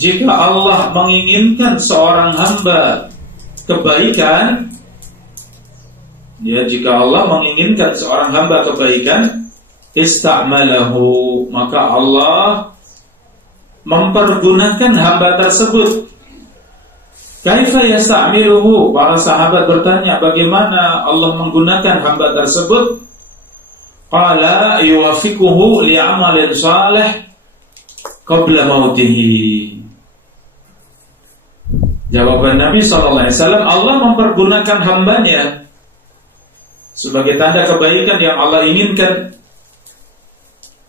jika Allah menginginkan seorang hamba kebaikan, ya, jika Allah menginginkan seorang hamba kebaikan, ista'malahu, maka Allah mempergunakan hamba tersebut. Kaifa yasta'miluhu? Para sahabat bertanya, bagaimana Allah menggunakan hamba tersebut? Qala yuwaffiquhu li'amalin salih qabla mautihi. Jawaban Nabi SAW, Allah mempergunakan hambanya sebagai tanda kebaikan yang Allah inginkan,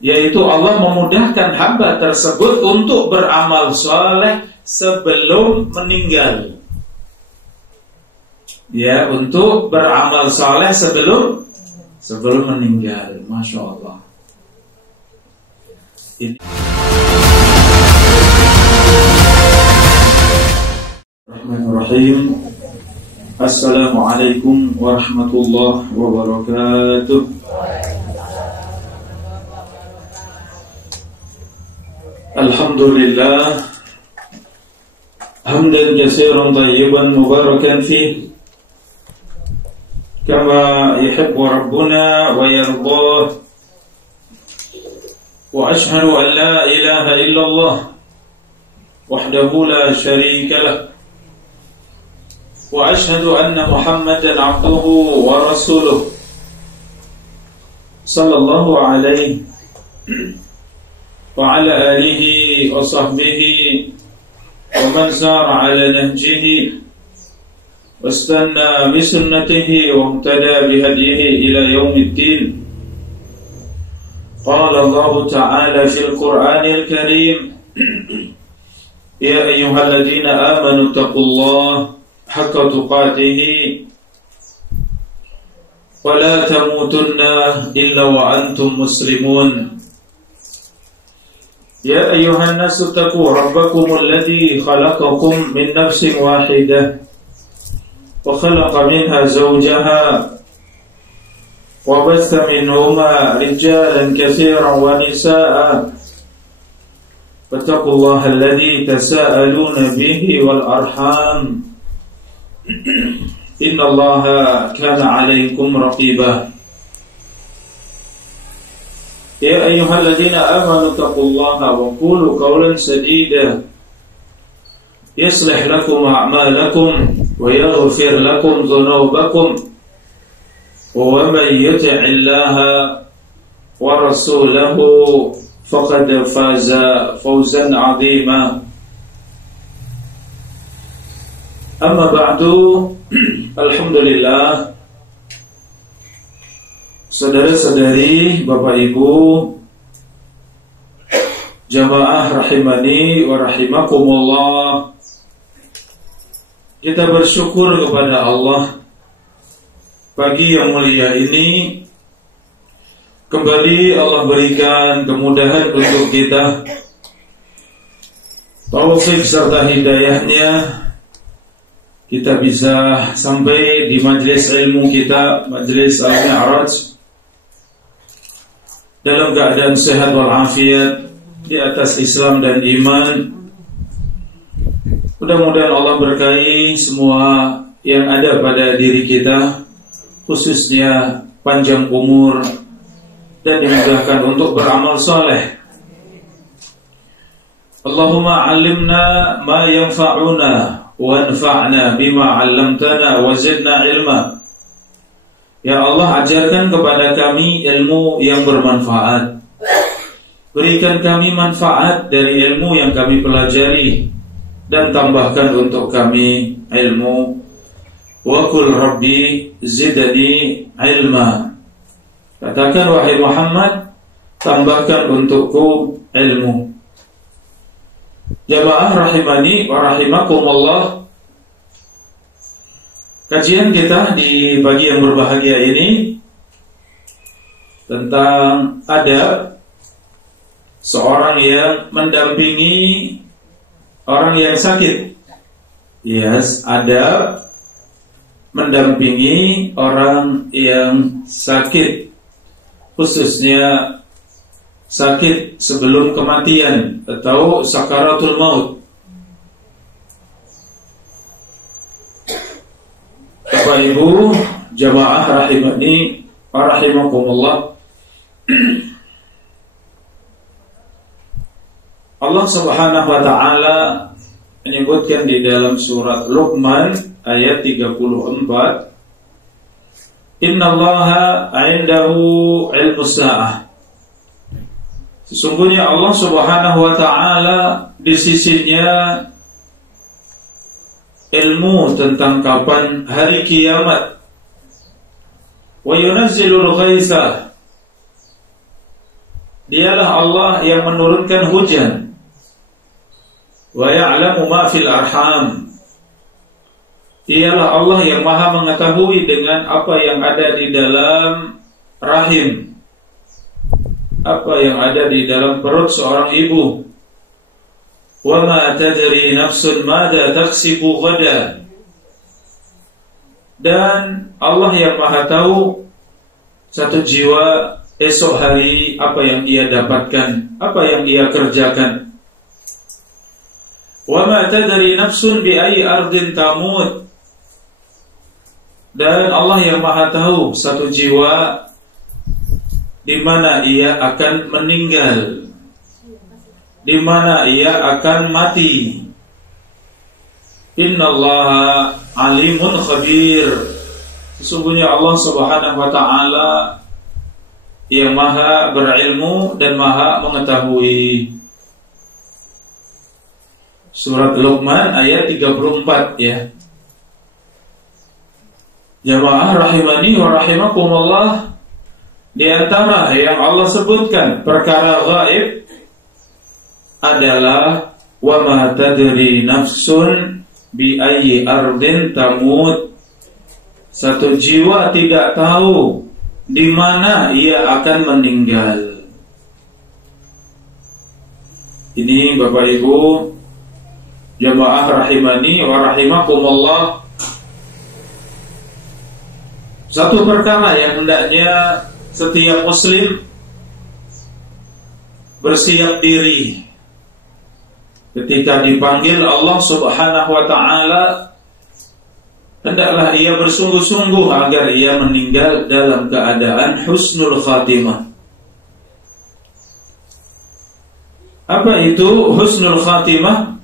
yaitu Allah memudahkan hamba tersebut untuk beramal saleh sebelum meninggal. Ya, untuk beramal saleh sebelum meninggal. Masya Allah. Bismillahirrahmanirrahim. Assalamualaikum warahmatullahi wabarakatuh. Alhamdulillah, hamdan katsiran thayyiban mubarakan fih, kama yuhibbu rabbuna wa yardah. Wa ashhadu an la ilaha illallah wahdahu la syarika lah, wa ashhadu anna Muhammadan abduhu wa rasuluh sallallahu alaihi wa ala alihi wa sahbihi wa man sara ala nahjihi wastanna bi sunnatihi wa ihtada bi hadihi ila yaumiddin. Qala Allah ta'ala fil Qur'anil Karim, ya ayyuhalladzina amanu taqullaha haqqa tuqatih wa la tamutunna illa wa antum muslimun. يا أيها الناس اتقوا ربكم الذي خلقكم من نفس واحدة وخلق منها زوجها وبث منهما رجالا كثيرا ونساء فاتقوا الله الذي تساءلون به والأرحام إن الله كان عليكم رقيبا. Ya ayyuhalladzina amanu taqullaha wa qulu qawlan sadida yuslih lakum a'malakum wa yaghfir lakum dhunubakum wa man yuti'illaha wa rasulahu faqad faza fawzan 'azima. Amma ba'du, alhamdulillah. Saudara-saudari, Bapak Ibu, jamaah rahimani wa rahimakumullah, kita bersyukur kepada Allah pagi yang mulia ini. Kembali Allah berikan kemudahan untuk kita, taufik serta hidayahnya, kita bisa sampai di majelis ilmu kita, majelis Al-Mi'raj, dalam keadaan sehat walafiat, di atas Islam dan iman. Mudah-mudahan Allah berkahi semua yang ada pada diri kita, khususnya panjang umur, dan dimudahkan untuk beramal saleh. Allahumma 'allimna ma yanfa'una wanfa'na bima 'allamtana wa zidna ilma. Ya Allah, ajarkan kepada kami ilmu yang bermanfaat. Berikan kami manfaat dari ilmu yang kami pelajari, dan tambahkan untuk kami ilmu. Wa qul rabbi zidni ilma. Katakan, wahai Muhammad, tambahkan untukku ilmu. Jamaah rahimani wa rahimakumullah, kajian kita di pagi yang berbahagia ini tentang adab seorang yang mendampingi orang yang sakit. Yes, adab mendampingi orang yang sakit, khususnya sakit sebelum kematian atau sakaratul maut. Bapak Ibu jamaah rahimani wa rahimakumullah, Allah Subhanahu wa taala menyebutkan di dalam surat Luqman ayat 34, Innallaha 'indahu 'ilmus sa'ah. Sesungguhnya Allah Subhanahu wa taala di sisinya ilmu tentang kapan hari kiamat. Wa yunazzilul ghaitsa. Dialah Allah yang menurunkan hujan. Wa ya'lamu ma fil arham. Dialah Allah yang Maha mengetahui dengan apa yang ada di dalam rahim, apa yang ada di dalam perut seorang ibu. Wa ma tadri nafsun madza taksibu ghadan. Dan Allah yang Maha tahu satu jiwa esok hari apa yang ia dapatkan, apa yang ia kerjakan. Wa ma tadri nafsun bi ayyi ardin tamut. Dan Allah yang Maha tahu satu jiwa di mana ia akan meninggal, di mana ia akan mati. Innallaha alimun khabir. Sesungguhnya Allah Subhanahu wa taala yang Maha berilmu dan Maha mengetahui. Surat Luqman ayat 34 ya. Jamaah rahimani wa rahimakumullah, di antara yang Allah sebutkan perkara gaib adalah wa ma tadri nafsun bi ayyi ardin tamut. Satu jiwa tidak tahu di mana ia akan meninggal. Ini Bapak Ibu jamaah rahimani wa rahimakumullah, satu perkara yang hendaknya setiap muslim bersiap diri ketika dipanggil Allah Subhanahu wa taala. Hendaklah ia bersungguh-sungguh agar ia meninggal dalam keadaan husnul khatimah. Apa itu husnul khatimah?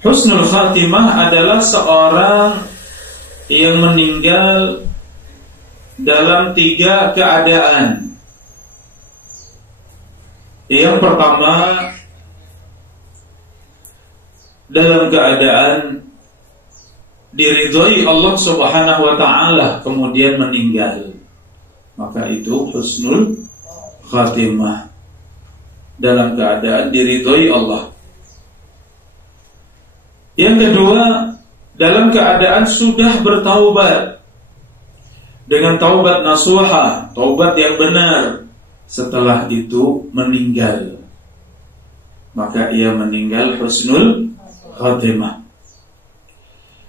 Husnul khatimah adalah seorang yang meninggal dalam 3 keadaan. Yang pertama, dalam keadaan diridhoi Allah Subhanahu wa taala kemudian meninggal, maka itu husnul khatimah, dalam keadaan diridhoi Allah. Yang kedua, dalam keadaan sudah bertaubat dengan taubat nasuha, taubat yang benar, setelah itu meninggal, maka ia meninggal husnul khatimah.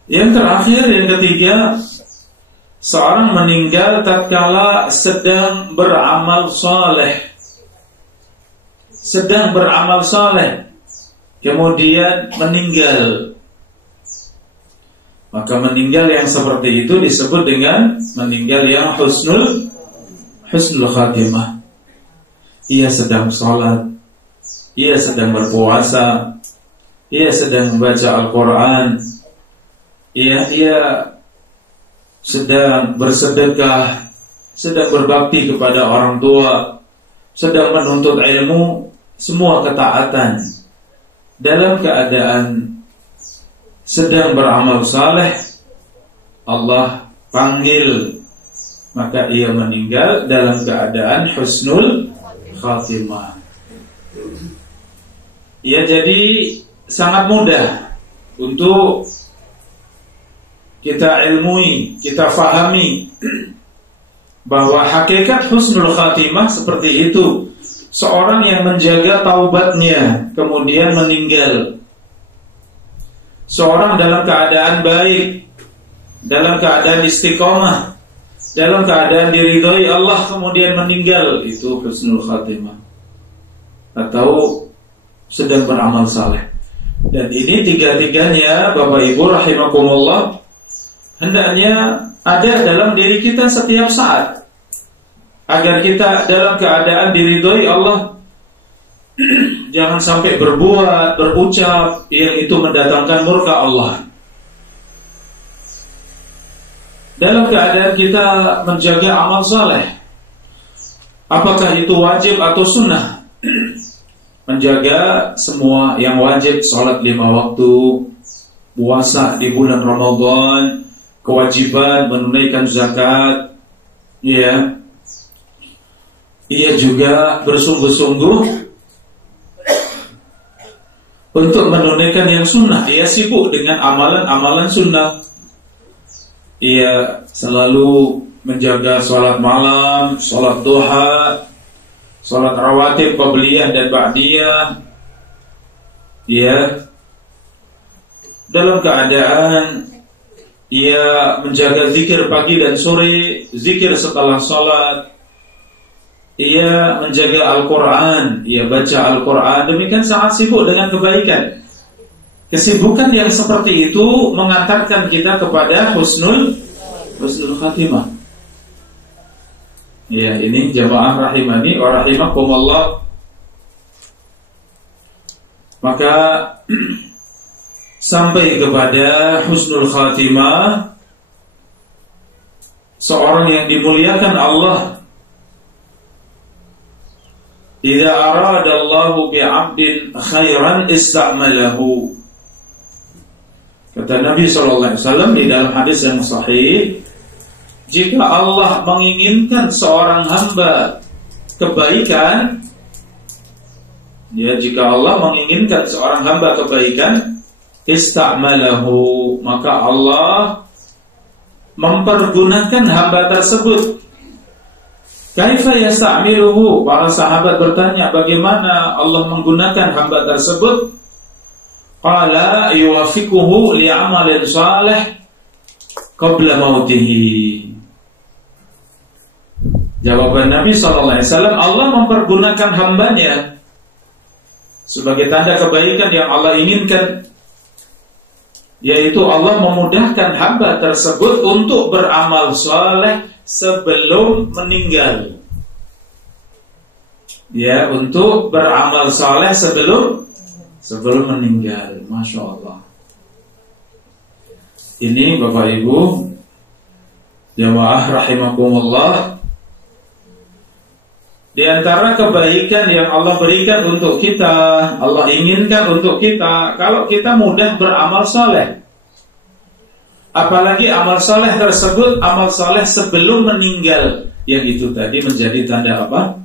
Yang terakhir, yang ketiga, seorang meninggal tatkala sedang beramal saleh, sedang beramal saleh kemudian meninggal, maka meninggal yang seperti itu disebut dengan meninggal yang husnul khatimah. Ia sedang sholat, ia sedang berpuasa, ia sedang membaca Al-Quran, ia sedang bersedekah, sedang berbakti kepada orang tua, sedang menuntut ilmu, semua ketaatan, dalam keadaan sedang beramal saleh, Allah panggil, maka ia meninggal dalam keadaan husnul khatimah. Ya, jadi sangat mudah untuk kita ilmui, kita fahami bahwa hakikat husnul khatimah seperti itu. Seorang yang menjaga taubatnya kemudian meninggal, seorang dalam keadaan baik, dalam keadaan istiqomah, dalam keadaan diridhoi Allah kemudian meninggal, itu husnul khatimah. Atau sedang beramal saleh. Dan ini tiga-tiganya Bapak Ibu rahimakumullah hendaknya ada dalam diri kita setiap saat, agar kita dalam keadaan diridhoi Allah. Jangan sampai berbuat, berucap yang itu mendatangkan murka Allah. Dalam keadaan kita menjaga amal saleh, apakah itu wajib atau sunnah? Menjaga semua yang wajib, salat 5 waktu, puasa di bulan Ramadan, kewajiban menunaikan zakat, ya. Ia juga bersungguh-sungguh untuk menunaikan yang sunnah. Ia sibuk dengan amalan-amalan sunnah. Ia selalu menjaga sholat malam, sholat duha, sholat rawatib, qabliyah dan ba'diyah. Ia dalam keadaan ia menjaga zikir pagi dan sore, zikir setelah sholat. Ia menjaga Al-Quran, ia baca Al-Quran. Demikian sangat sibuk dengan kebaikan. Kesibukan yang seperti itu mengantarkan kita kepada husnul khatimah. Ya, ini jamaah rahimani wa rahimakumullah. Maka sampai kepada husnul khatimah, seorang yang dimuliakan Allah, idza aradallahu bi'abdin khairan ista'malahu. Kata Nabi SAW di dalam hadis yang sahih, jika Allah menginginkan seorang hamba kebaikan, ya, jika Allah menginginkan seorang hamba kebaikan, ista'malahu, maka Allah mempergunakan hamba tersebut. Kaifa yasta'miluhu? Para sahabat bertanya, bagaimana Allah menggunakan hamba tersebut? Qala yuwaffiquhu li'amalin salih qabla mautihi. Jawaban Nabi SAW, Allah mempergunakan hambanya sebagai tanda kebaikan yang Allah inginkan, yaitu Allah memudahkan hamba tersebut untuk beramal saleh sebelum meninggal. Ya, untuk beramal saleh sebelum meninggal. Masya Allah. Ini Bapak Ibu jamaah rahimakumullah, di antara kebaikan yang Allah berikan untuk kita, Allah inginkan untuk kita, kalau kita mudah beramal saleh. Apalagi amal saleh tersebut amal saleh sebelum meninggal, yang itu tadi menjadi tanda apa?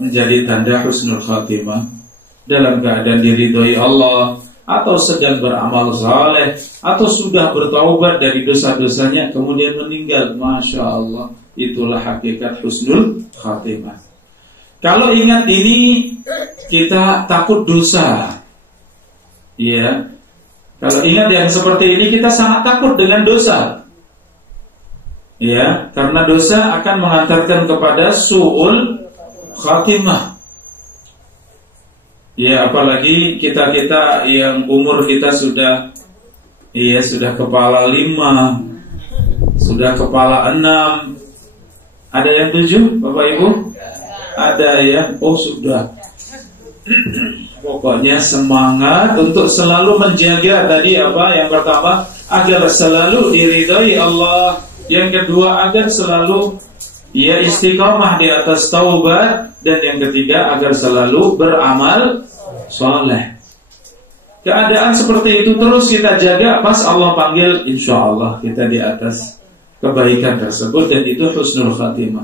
Menjadi tanda husnul khatimah, dalam keadaan diridhoi Allah, atau sedang beramal saleh, atau sudah bertaubat dari dosa-dosanya kemudian meninggal. Masya Allah, itulah hakikat husnul khatimah. Kalau ingat ini, kita takut dosa. Ya, kalau ingat yang seperti ini, kita sangat takut dengan dosa. Ya, karena dosa akan mengantarkan kepada su'ul khatimah. Ya, apalagi kita yang umur kita sudah kepala 5, sudah kepala 6. Ada yang 7, Bapak Ibu? Ada ya? Oh sudah. Pokoknya semangat untuk selalu menjaga tadi apa? Yang pertama, agar selalu diridhai Allah. Yang kedua, agar selalu istiqamah di atas taubat. Dan yang ketiga, agar selalu beramal saleh. Keadaan seperti itu terus kita jaga, pas Allah panggil, insya Allah kita di atas kebaikan tersebut, dan itu husnul khatimah.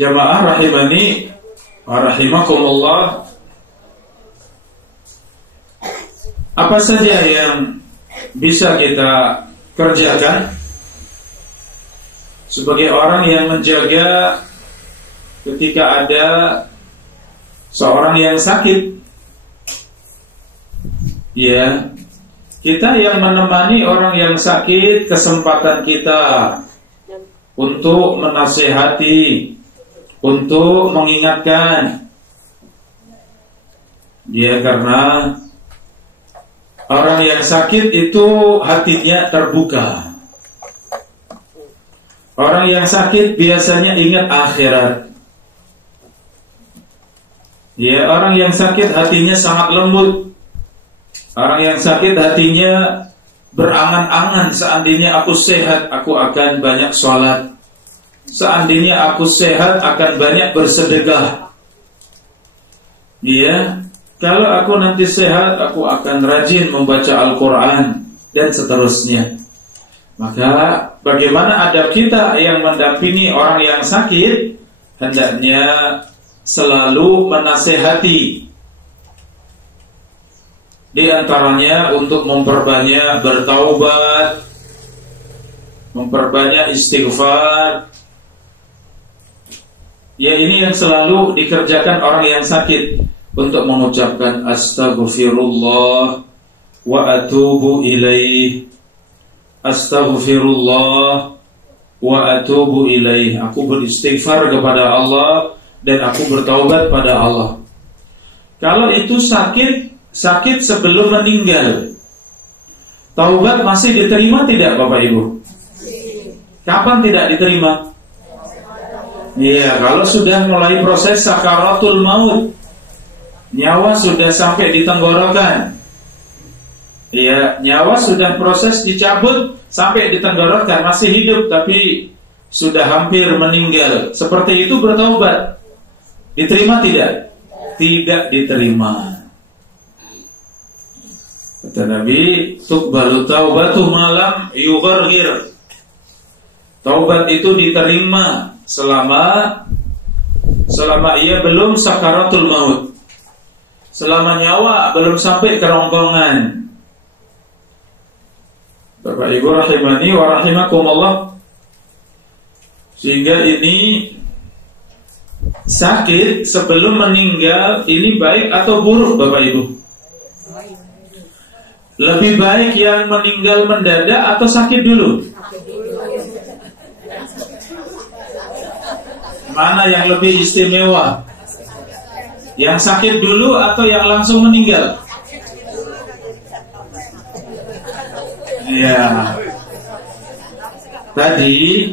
Jamaah rahimani wa rahimakumullah, apa saja yang bisa kita kerjakan sebagai orang yang menjaga ketika ada seorang yang sakit? Ya, kita yang menemani orang yang sakit, kesempatan kita untuk menasihati, untuk mengingatkan dia, karena Orang yang sakit itu hatinya terbuka. Orang yang sakit biasanya ingat akhirat. Ya, orang yang sakit hatinya sangat lembut. Orang yang sakit hatinya berangan-angan, seandainya aku sehat, aku akan banyak sholat. Seandainya aku sehat, akan banyak bersedekah. Ya, kalau aku nanti sehat, aku akan rajin membaca Al-Quran, dan seterusnya. Maka bagaimana adab kita yang mendampingi orang yang sakit? Hendaknya selalu menasehati. Di antaranya untuk memperbanyak bertaubat, memperbanyak istighfar. Ya, ini yang selalu dikerjakan orang yang sakit, untuk mengucapkan astaghfirullah wa atubu ilaih. Astaghfirullah wa atubu ilaih. Aku beristighfar kepada Allah dan aku bertaubat pada Allah. Kalau itu sakit sebelum meninggal, taubat masih diterima tidak Bapak Ibu? Kapan tidak diterima? Iya, kalau sudah mulai proses sakaratul maut, nyawa sudah sampai di tenggorokan. Iya, nyawa sudah proses dicabut sampai di tenggorokan, masih hidup tapi sudah hampir meninggal. Seperti itu bertaubat, diterima tidak? Tidak diterima. Kata Nabi, tuqbalu taubatu malam yugharghir. Taubat itu diterima selama ia belum sakaratul maut, selama nyawa belum sampai kerongkongan. Bapak Ibu rahimani wa rahimakumullah. Sehingga ini sakit sebelum meninggal ini baik atau buruk Bapak Ibu? Lebih baik yang meninggal mendadak atau sakit dulu? Mana yang lebih istimewa? Yang sakit dulu atau yang langsung meninggal? Ya. Tadi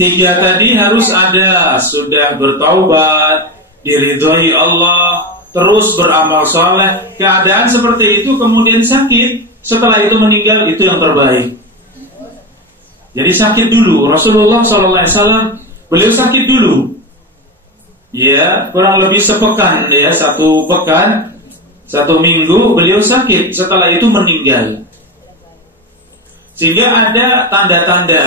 3 tadi harus ada, sudah bertaubat, diridhoi Allah, terus beramal soleh. Keadaan seperti itu kemudian sakit, setelah itu meninggal, itu yang terbaik. Jadi sakit dulu. Rasulullah SAW beliau sakit dulu. Ya, kurang lebih sepekan, ya, 1 pekan, 1 minggu beliau sakit. Setelah itu meninggal. Sehingga ada tanda-tanda,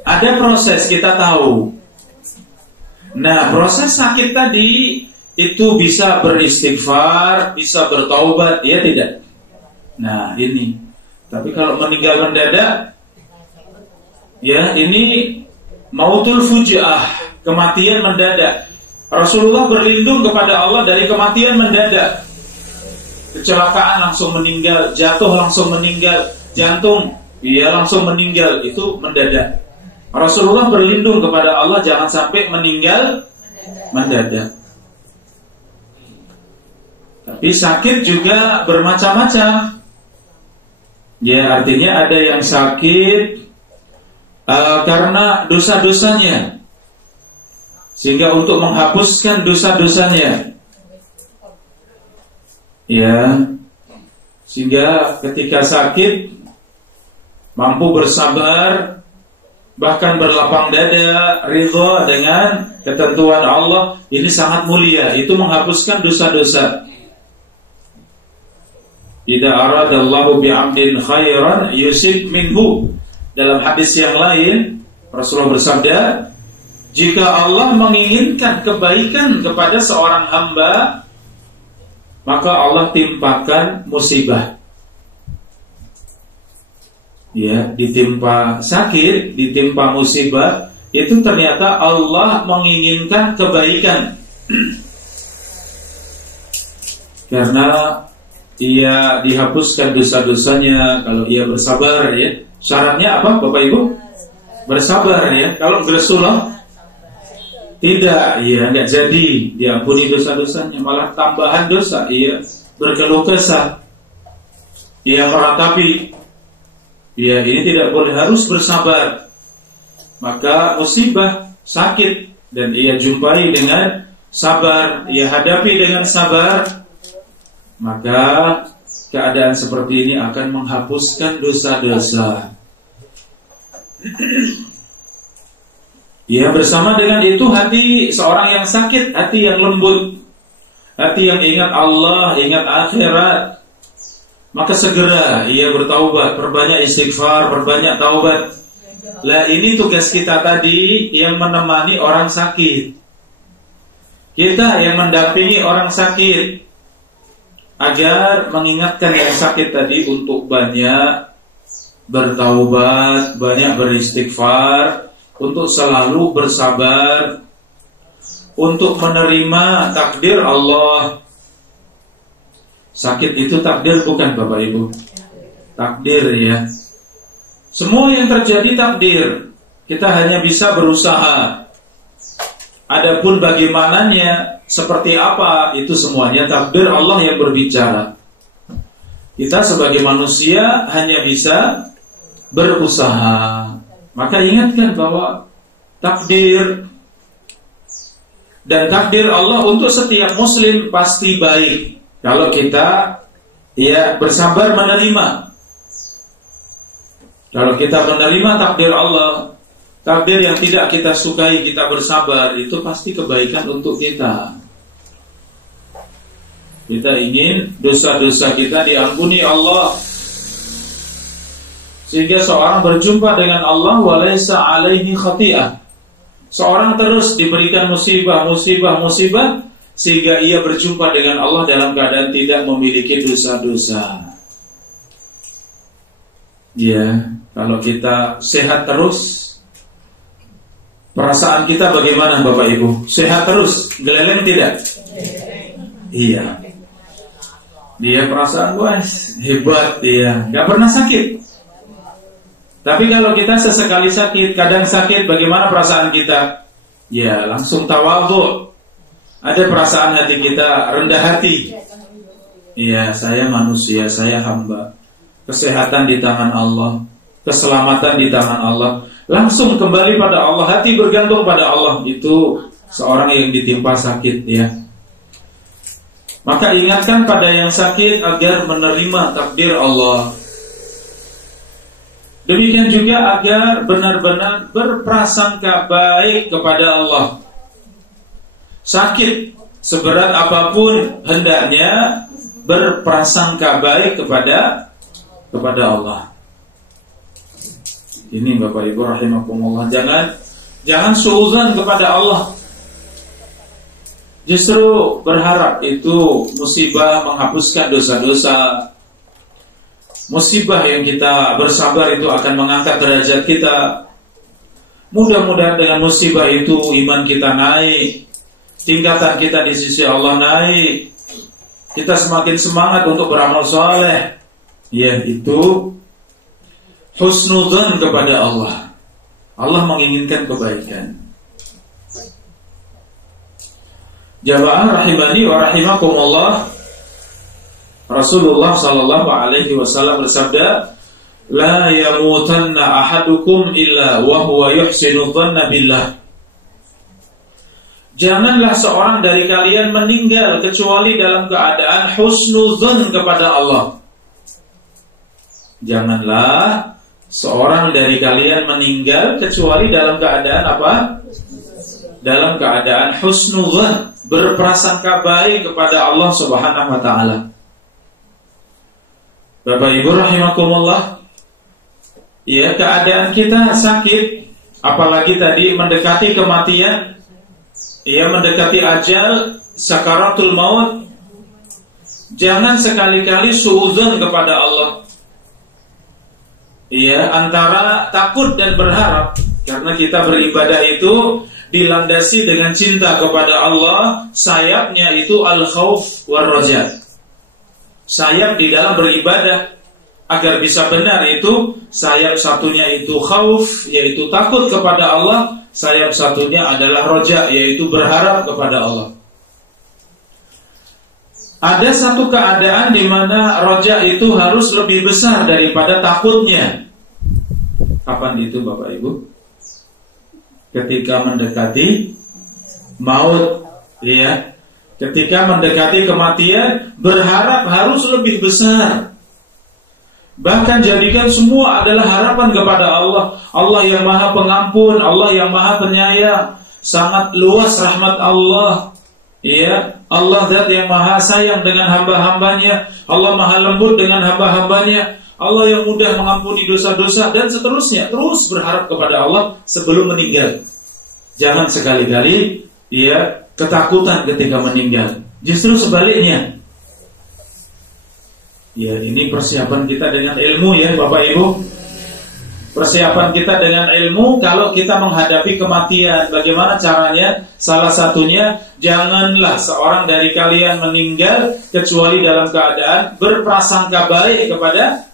ada proses kita tahu. Nah, proses sakit tadi itu bisa beristighfar, bisa bertaubat, ya tidak? Nah, ini. Tapi kalau meninggal mendadak, ya, ini mautul fujaah, kematian mendadak. Rasulullah berlindung kepada Allah dari kematian mendadak. Kecelakaan langsung meninggal, jatuh langsung meninggal, jantung, ia langsung meninggal, itu mendadak. Rasulullah berlindung kepada Allah jangan sampai meninggal mendadak. Tapi sakit juga bermacam-macam. Ya, artinya ada yang sakit karena dosa-dosanya, sehingga untuk menghapuskan dosa-dosanya, ya, sehingga ketika sakit mampu bersabar, bahkan berlapang dada, ridha dengan ketentuan Allah. Ini sangat mulia, itu menghapuskan dosa-dosa. Idza aradallahu bi'abdin khairan yusib minhu. Dalam hadis yang lain Rasulullah bersabda, jika Allah menginginkan kebaikan kepada seorang hamba, maka Allah timpakan musibah. Ya, ditimpa sakit, ditimpa musibah, itu ternyata Allah menginginkan kebaikan. Karena ia dihapuskan dosa-dosanya kalau ia bersabar, ya. Syaratnya apa Bapak Ibu? Bersabar, ya. Kalau bersulah tidak, ya, enggak jadi diampuni dosa-dosanya, malah tambahan dosa, ia berkeluh kesah. ia meratapi, ya ini tidak boleh, harus bersabar. Maka musibah, sakit, dan ia jumpai dengan sabar, ia hadapi dengan sabar, maka keadaan seperti ini akan menghapuskan dosa-dosa. Ya, bersama dengan itu hati seorang yang sakit, hati yang lembut, hati yang ingat Allah, ingat akhirat, maka segera ia bertaubat, perbanyak istighfar, perbanyak taubat. Lah ini tugas kita tadi, yang menemani orang sakit. Kita yang mendampingi orang sakit, agar mengingatkan yang sakit tadi untuk banyak bertaubat, banyak beristighfar, untuk selalu bersabar, untuk menerima takdir Allah. Sakit itu takdir bukan Bapak Ibu? Takdir ya. Semua yang terjadi takdir. Kita hanya bisa berusaha. Adapun bagaimananya, seperti apa, itu semuanya takdir Allah yang berbicara. Kita sebagai manusia hanya bisa berusaha. Maka ingatkan bahwa takdir dan takdir Allah untuk setiap muslim pasti baik kalau kita ya bersabar menerima. Kalau kita menerima takdir Allah, takdir yang tidak kita sukai, kita bersabar, itu pasti kebaikan untuk kita. Kita ingin dosa-dosa kita diampuni Allah, sehingga seorang berjumpa dengan Allah walaysa alaihi khati'ah. Seorang terus diberikan musibah, sehingga ia berjumpa dengan Allah dalam keadaan tidak memiliki dosa-dosa. Ya, kalau kita sehat terus, perasaan kita bagaimana Bapak Ibu? Sehat terus, geleleng tidak? Iya. Dia perasaan hebat dia, gak pernah sakit. Tapi kalau kita sesekali sakit, kadang sakit, bagaimana perasaan kita? Ya, langsung tawadhu. Ada perasaan hati kita rendah hati. Ya, saya manusia, saya hamba. Kesehatan di tangan Allah, keselamatan di tangan Allah. Langsung kembali pada Allah, hati bergantung pada Allah. Itu seorang yang ditimpa sakit ya. Maka ingatkan pada yang sakit agar menerima takdir Allah. Demikian juga agar benar-benar berprasangka baik kepada Allah. Sakit seberat apapun, hendaknya berprasangka baik kepada Allah. Ini Bapak Ibu rahimakumullah, jangan suudzon kepada Allah. Justru berharap itu musibah menghapuskan dosa-dosa. Musibah yang kita bersabar itu akan mengangkat derajat kita. Mudah-mudahan dengan musibah itu iman kita naik, tingkatan kita di sisi Allah naik, kita semakin semangat untuk beramal saleh. Ya, itu husnudzon kepada Allah. Allah menginginkan kebaikan. Jamaah rahimani wa rahimakumullah, Rasulullah sallallahu alaihi wasallam bersabda, "La yamutanna ahadukum illa wa huwa yuhsinu dhanna billah." Janganlah seorang dari kalian meninggal kecuali dalam keadaan husnudzon kepada Allah. Janganlah seorang dari kalian meninggal kecuali dalam keadaan apa? Dalam keadaan husnudzon, berprasangka baik kepada Allah Subhanahu wa taala. Bapak Ibu rahimakumullah, ya, keadaan kita sakit, apalagi tadi mendekati kematian, ya, mendekati ajal, sakaratul maut. Jangan sekali-kali suudzon kepada Allah. Ya, antara takut dan berharap, karena kita beribadah itu dilandasi dengan cinta kepada Allah. Sayapnya itu al-khauf war-raja. Sayap di dalam beribadah agar bisa benar itu, sayap satunya itu khauf, yaitu takut kepada Allah. Sayap satunya adalah roja, yaitu berharap kepada Allah. Ada satu keadaan di mana roja itu harus lebih besar daripada takutnya. Kapan itu Bapak Ibu? Ketika mendekati maut, ya. Ketika mendekati kematian, berharap harus lebih besar. Bahkan jadikan semua adalah harapan kepada Allah. Allah yang Maha Pengampun, Allah yang Maha Penyayang, sangat luas rahmat Allah. Ya, Allah Zat yang Maha Sayang dengan hamba-hambanya, Allah Maha Lembut dengan hamba-hambanya, Allah yang mudah mengampuni dosa-dosa, dan seterusnya. Terus berharap kepada Allah sebelum meninggal. Jangan sekali-kali ya ketakutan ketika meninggal. Justru sebaliknya. Ya, ini persiapan kita dengan ilmu ya Bapak Ibu. Persiapan kita dengan ilmu kalau kita menghadapi kematian. Bagaimana caranya? Salah satunya, janganlah seorang dari kalian meninggal kecuali dalam keadaan berprasangka baik kepada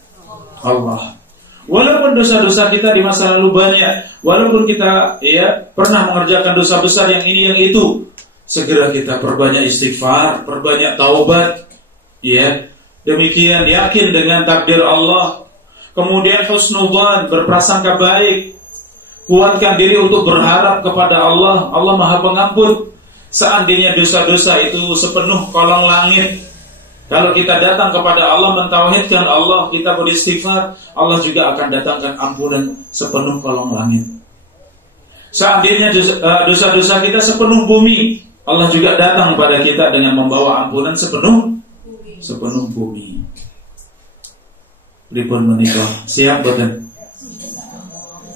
Allah. Walaupun dosa-dosa kita di masa lalu banyak, walaupun kita ya pernah mengerjakan dosa besar yang ini yang itu, segera kita perbanyak istighfar, perbanyak taubat, ya. Demikian yakin dengan takdir Allah. Kemudian husnudzan, berprasangka baik. Kuatkan diri untuk berharap kepada Allah. Allah Maha Pengampun. Seandainya dosa-dosa itu sepenuh kolong langit, kalau kita datang kepada Allah, mentauhidkan Allah, kita beristighfar, Allah juga akan datangkan ampunan sepenuh kolong langit. Seandainya dosa-dosa kita sepenuh bumi, Allah juga datang kepada kita dengan membawa ampunan sepenuh bumi. Ribun menikah. Siap boten?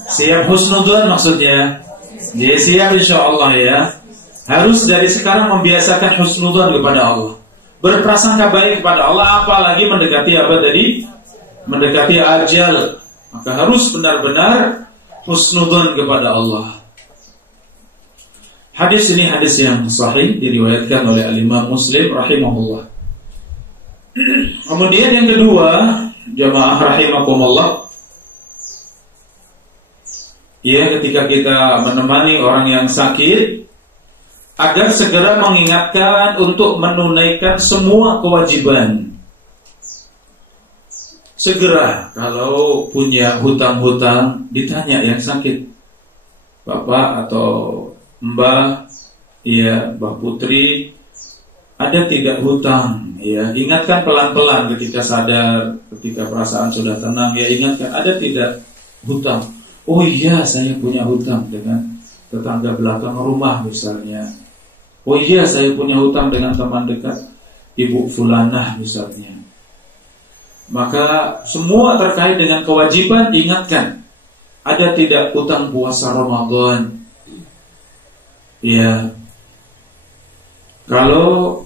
Siap husnudzan maksudnya. Ya, siap insyaallah ya. Harus dari sekarang membiasakan husnudzan kepada Allah. Berprasangka baik kepada Allah, apalagi mendekati apa tadi? Mendekati ajal. Maka harus benar-benar husnudzan kepada Allah. Hadis ini hadis yang sahih, diriwayatkan oleh Al-Imam Muslim rahimahullah. Kemudian yang kedua, jamaah rahimakumullah, ya, ketika kita menemani orang yang sakit, agar segera mengingatkan untuk menunaikan semua kewajiban. Segera, kalau punya hutang-hutang, ditanya yang sakit, Bapak atau Mbak, ya, Mbak Putri, ada tidak hutang? Ya, ingatkan pelan-pelan ketika sadar, ketika perasaan sudah tenang, ya ingatkan, ada tidak hutang? Oh iya, saya punya hutang dengan tetangga belakang rumah misalnya. Oh iya, saya punya hutang dengan teman dekat Ibu Fulanah misalnya. Maka semua terkait dengan kewajiban ingatkan. Ada tidak hutang puasa Ramadan? Ya, kalau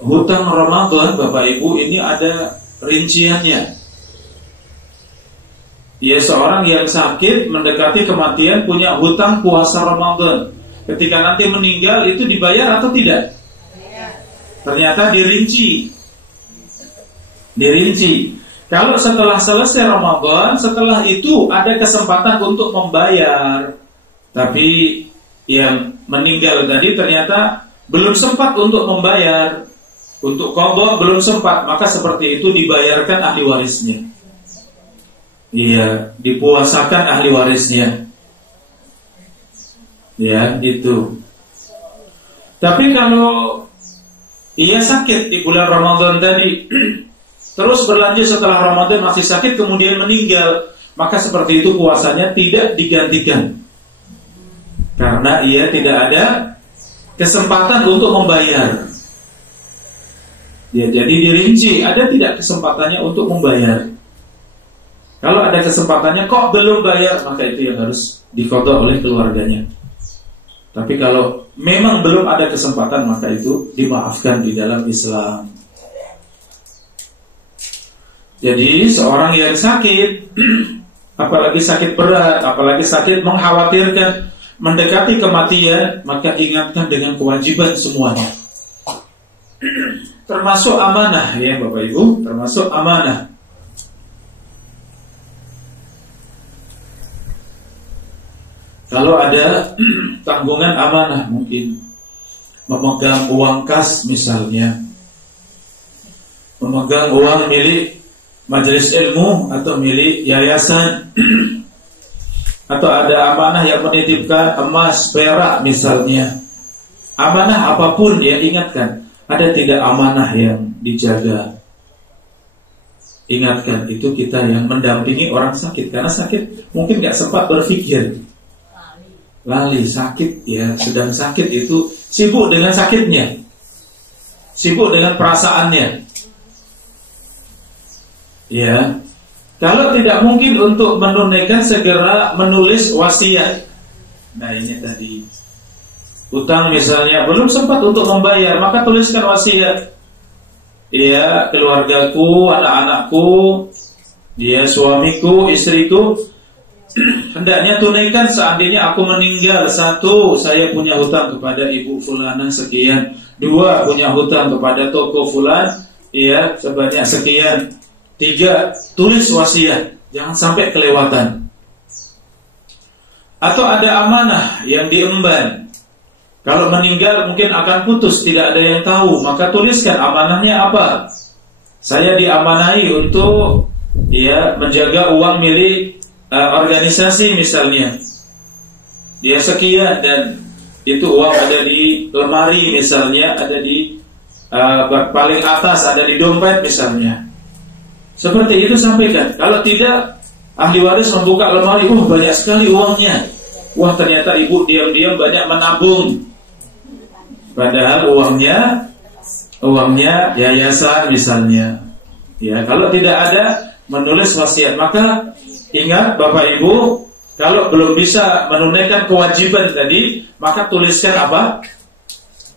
hutang Ramadan, Bapak Ibu, ini ada rinciannya. Ya, seorang yang sakit mendekati kematian punya hutang puasa Ramadan. Ketika nanti meninggal itu dibayar atau tidak? Ternyata dirinci. Kalau setelah selesai Ramadan, setelah itu ada kesempatan untuk membayar. Tapi yang meninggal tadi ternyata belum sempat untuk membayar, untuk qadha belum sempat, maka seperti itu dibayarkan ahli warisnya. Iya, dipuasakan ahli warisnya. Ya, itu. Tapi kalau ia sakit di bulan Ramadan tadi, terus berlanjut setelah Ramadan masih sakit kemudian meninggal, maka seperti itu puasanya tidak digantikan. Karena ia tidak ada kesempatan untuk membayar. Ya, jadi dirinci, ada tidak kesempatannya untuk membayar. Kalau ada kesempatannya kok belum bayar, maka itu yang harus diqadha oleh keluarganya. Tapi kalau memang belum ada kesempatan, maka itu dimaafkan di dalam Islam. Jadi seorang yang sakit, apalagi sakit berat, apalagi sakit mengkhawatirkan, mendekati kematian, maka ingatkan dengan kewajiban semuanya. Termasuk amanah, ya Bapak Ibu, termasuk amanah. Kalau ada tanggungan amanah, mungkin memegang uang kas misalnya, memegang uang milik majelis ilmu atau milik yayasan, atau ada amanah yang menitipkan emas, perak misalnya. Amanah apapun dia ingatkan, ada 3 amanah yang dijaga. Ingatkan, itu kita yang mendampingi orang sakit. Karena sakit mungkin gak sempat berpikir, lali, sakit ya, sedang sakit itu sibuk dengan sakitnya, sibuk dengan perasaannya. Ya, kalau tidak mungkin untuk menunaikan, segera menulis wasiat. Nah ini tadi, utang misalnya belum sempat untuk membayar, maka tuliskan wasiat. Ya, keluargaku, anak-anakku, dia suamiku, istriku, hendaknya tunaikan seandainya aku meninggal. 1, saya punya hutang kepada ibu fulana sekian. 2, punya hutang kepada toko fulan, ya, sebanyak sekian. 3, tulis wasiat, jangan sampai kelewatan. Atau ada amanah yang diemban, kalau meninggal mungkin akan putus, tidak ada yang tahu, maka tuliskan amanahnya apa. Saya diamanai untuk ya menjaga uang milik organisasi misalnya, dia sekian, dan itu uang ada di lemari misalnya, ada di paling atas, ada di dompet misalnya. Seperti itu sampaikan. Kalau tidak, ahli waris membuka lemari, banyak sekali uangnya. Wah, ternyata ibu diam-diam banyak menabung, padahal uangnya yayasan misalnya. Ya, kalau tidak ada menulis wasiat, maka ingat Bapak Ibu, kalau belum bisa menunaikan kewajiban tadi, maka tuliskan apa?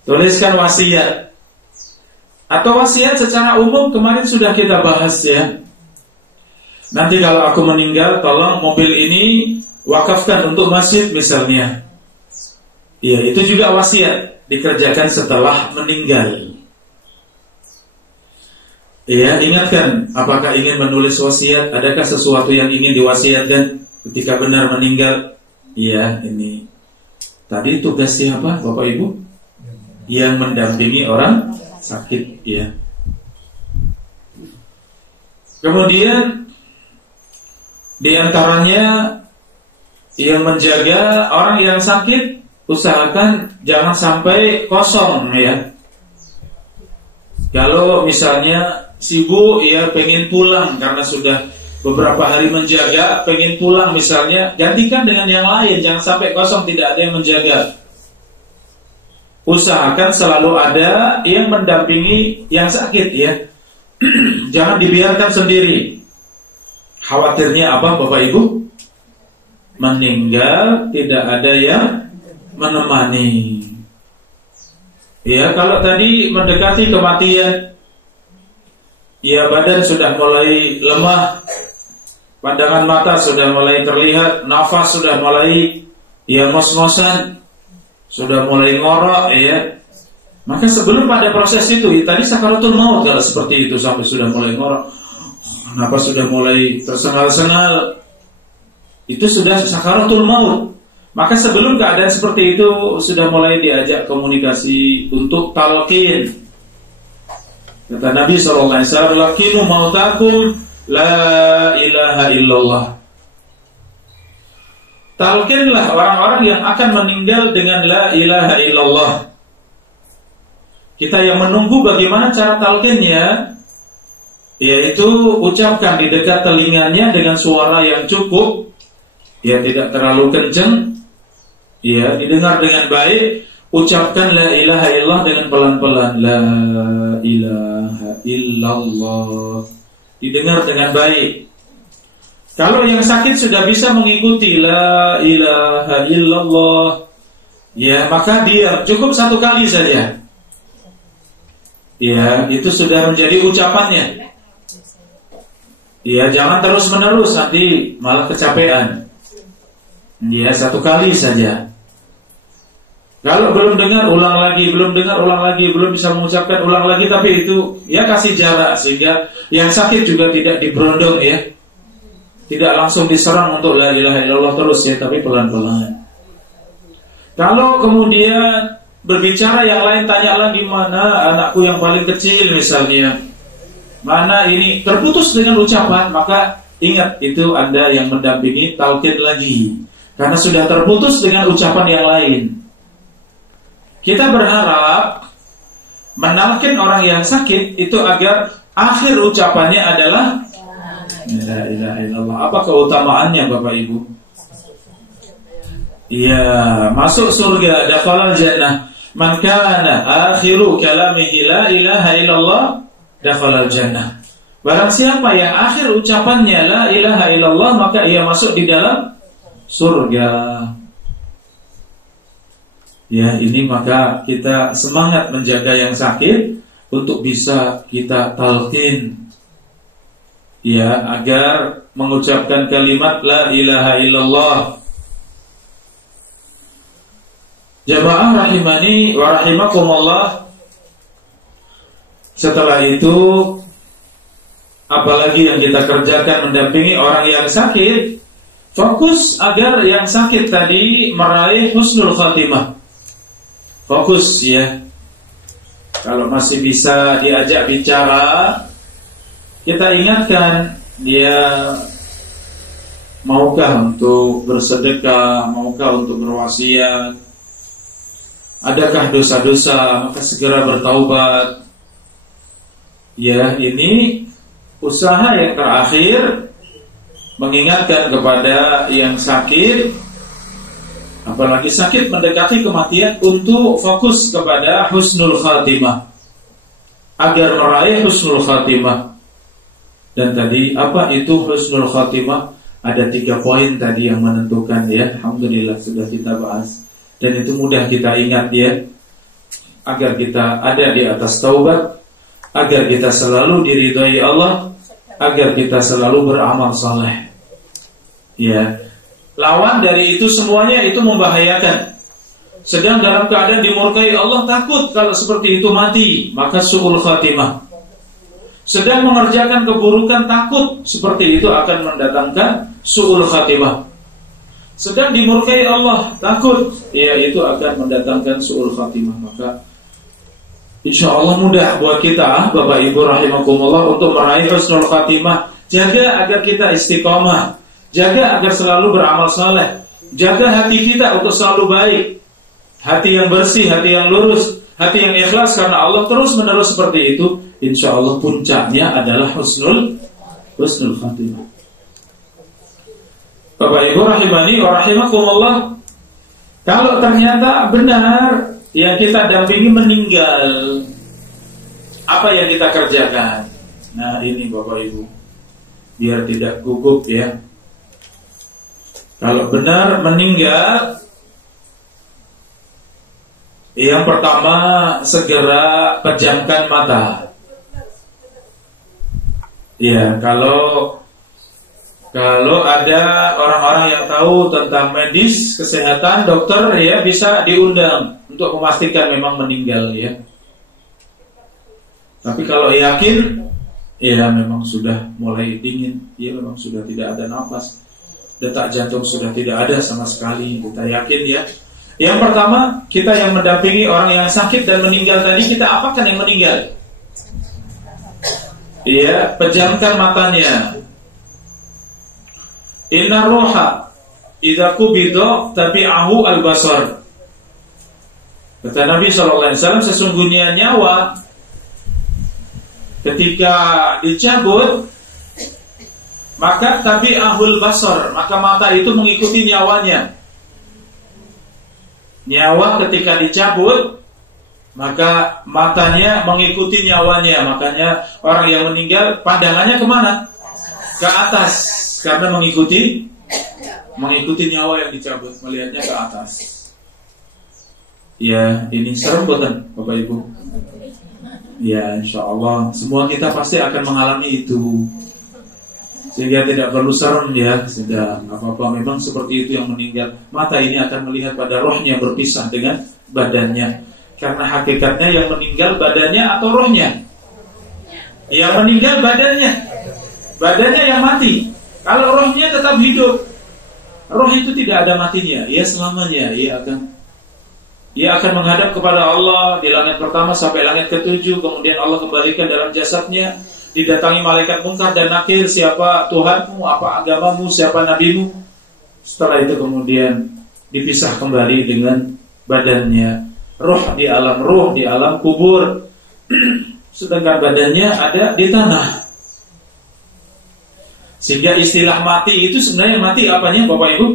Tuliskan wasiat. Atau wasiat secara umum kemarin sudah kita bahas ya. Nanti kalau aku meninggal, tolong mobil ini wakafkan untuk masjid misalnya. Ya, itu juga wasiat, dikerjakan setelah meninggal. Ya, ingatkan, apakah ingin menulis wasiat? Adakah sesuatu yang ingin diwasiatkan ketika benar meninggal? Ya, ini tadi tugas siapa Bapak Ibu? Yang mendampingi orang sakit ya. Kemudian di antaranya yang menjaga orang yang sakit, usahakan jangan sampai kosong ya. Kalau misalnya sibuk ya, pengen pulang karena sudah beberapa hari menjaga, pengen pulang misalnya, gantikan dengan yang lain, jangan sampai kosong, tidak ada yang menjaga. Usahakan selalu ada yang mendampingi yang sakit ya. Jangan dibiarkan sendiri. Khawatirnya apa Bapak Ibu? Meninggal tidak ada yang menemani. Ya, kalau tadi mendekati kematian, ya badan sudah mulai lemah, pandangan mata sudah mulai terlihat, nafas sudah mulai ya ngos-ngosan, sudah mulai ngorok ya. Maka sebelum pada proses itu, ya, tadi sakaratul maut kalau seperti itu sampai sudah mulai ngorok, nafas sudah mulai tersengal-sengal, itu sudah sakaratul maut. Maka sebelum keadaan seperti itu sudah mulai diajak komunikasi untuk talqin. Kata Nabi SAW, "Lakinu mautakum la ilaha illallah." Talqinlah orang-orang yang akan meninggal dengan la ilaha illallah. Kita yang menunggu bagaimana cara talqinnya, yaitu ucapkan di dekat telinganya dengan suara yang cukup, ya tidak terlalu kencang, ya didengar dengan baik. Ucapkan la ilaha illallah dengan pelan-pelan, la ilaha illallah, didengar dengan baik. Kalau yang sakit sudah bisa mengikuti la ilaha illallah, ya maka dia cukup 1 kali saja. Ya, itu sudah menjadi ucapannya. Ya, jangan terus-menerus, nanti malah kecapean. Ya, 1 kali saja. Kalau belum dengar, ulang lagi, belum dengar, ulang lagi, belum bisa mengucapkan, ulang lagi. Tapi itu ya kasih jarak sehingga yang sakit juga tidak diberondong ya, tidak langsung diserang untuk la ilaha illallah terus ya, tapi pelan-pelan. Kalau kemudian berbicara yang lain, tanyalah di mana anakku yang paling kecil misalnya, mana ini, terputus dengan ucapan, maka ingat itu Anda yang mendampingi, talqin lagi, karena sudah terputus dengan ucapan yang lain. Kita berharap menalkin orang yang sakit itu agar akhir ucapannya adalah la ilaha illallah. Apa keutamaannya Bapak Ibu? Iya, masuk surga, dakhalal jannah. Man kana akhiru kalamihi la ilaha illallah dakhalal jannah. Barang siapa yang akhir ucapannya la ilaha illallah, maka ia masuk di dalam surga. Ya, ini maka kita semangat menjaga yang sakit untuk bisa kita talqin, ya, agar mengucapkan kalimat la ilaha illallah. Jamaah rahimani wa rahimakumullah. Setelah itu, apalagi yang kita kerjakan mendampingi orang yang sakit, fokus agar yang sakit tadi meraih husnul khatimah. Fokus ya. Kalau masih bisa diajak bicara, kita ingatkan dia, maukah untuk bersedekah, maukah untuk berwasiat, adakah dosa-dosa, maka segera bertaubat. Ya, ini usaha yang terakhir, mengingatkan kepada yang sakit, apalagi sakit mendekati kematian, untuk fokus kepada husnul khatimah, agar meraih husnul khatimah. Dan tadi apa itu husnul khatimah? Ada 3 poin tadi yang menentukan ya. Alhamdulillah sudah kita bahas. Dan itu mudah kita ingat ya, agar kita ada di atas taubat, agar kita selalu diridhai Allah, agar kita selalu beramal saleh. Ya. Lawan dari itu semuanya itu membahayakan. Sedang dalam keadaan dimurkai Allah, takut kalau seperti itu mati, maka su'ul khatimah. Sedang mengerjakan keburukan, takut seperti itu akan mendatangkan su'ul khatimah. Sedang dimurkai Allah, takut, ya itu akan mendatangkan su'ul khatimah. Maka insya Allah mudah buat kita, Bapak Ibu rahimakumullah, untuk meraih husnul khatimah. Jaga agar kita istiqomah, jaga agar selalu beramal saleh, jaga hati kita untuk selalu baik, hati yang bersih, hati yang lurus, hati yang ikhlas karena Allah, terus menerus seperti itu. Insya Allah puncaknya adalah husnul khatimah. Bapak Ibu rahimani wa rahimakumullah, kalau ternyata benar yang kita dampingi meninggal, apa yang kita kerjakan? Nah ini Bapak Ibu, biar tidak gugup ya. Kalau benar meninggal, yang pertama segera pejamkan mata. Ya, kalau ada orang-orang yang tahu tentang medis, kesehatan, dokter ya, bisa diundang untuk memastikan memang meninggal ya. Tapi kalau yakin, ya memang sudah mulai dingin, ya memang sudah tidak ada nafas, detak jantung sudah tidak ada sama sekali, kita yakin ya. Yang pertama, kita yang mendampingi orang yang sakit dan meninggal tadi, kita apakan yang meninggal? Iya, pejamkan matanya. Inna ruha idza qubida tabi'ahu al-basar. Kata Nabi SAW, sesungguhnya nyawa ketika dicabut, maka tabi'ahul basar, maka mata itu mengikuti nyawanya. Nyawa ketika dicabut, maka matanya mengikuti nyawanya. Makanya orang yang meninggal pandangannya kemana? Ke atas, karena mengikuti nyawa yang dicabut, melihatnya ke atas. Ya, ini serem bukan Bapak Ibu? Ya, insya Allah semua kita pasti akan mengalami itu, sehingga tidak perlu serem ya. Sudah apa-apa, memang seperti itu yang meninggal. Mata ini akan melihat pada rohnya berpisah dengan badannya. Karena hakikatnya yang meninggal badannya atau rohnya? Yang meninggal badannya yang mati. Kalau rohnya tetap hidup, roh itu tidak ada matinya, ia selamanya ia akan Ia akan menghadap kepada Allah di langit pertama sampai langit ketujuh. Kemudian Allah kembalikan dalam jasadnya. Didatangi malaikat Munkar dan Nakir, siapa Tuhanmu, apa agamamu, siapa nabimu. Setelah itu kemudian dipisah kembali dengan badannya. Ruh di alam kubur. Sedangkan badannya ada di tanah. Sehingga istilah mati itu sebenarnya mati apanya Bapak Ibu?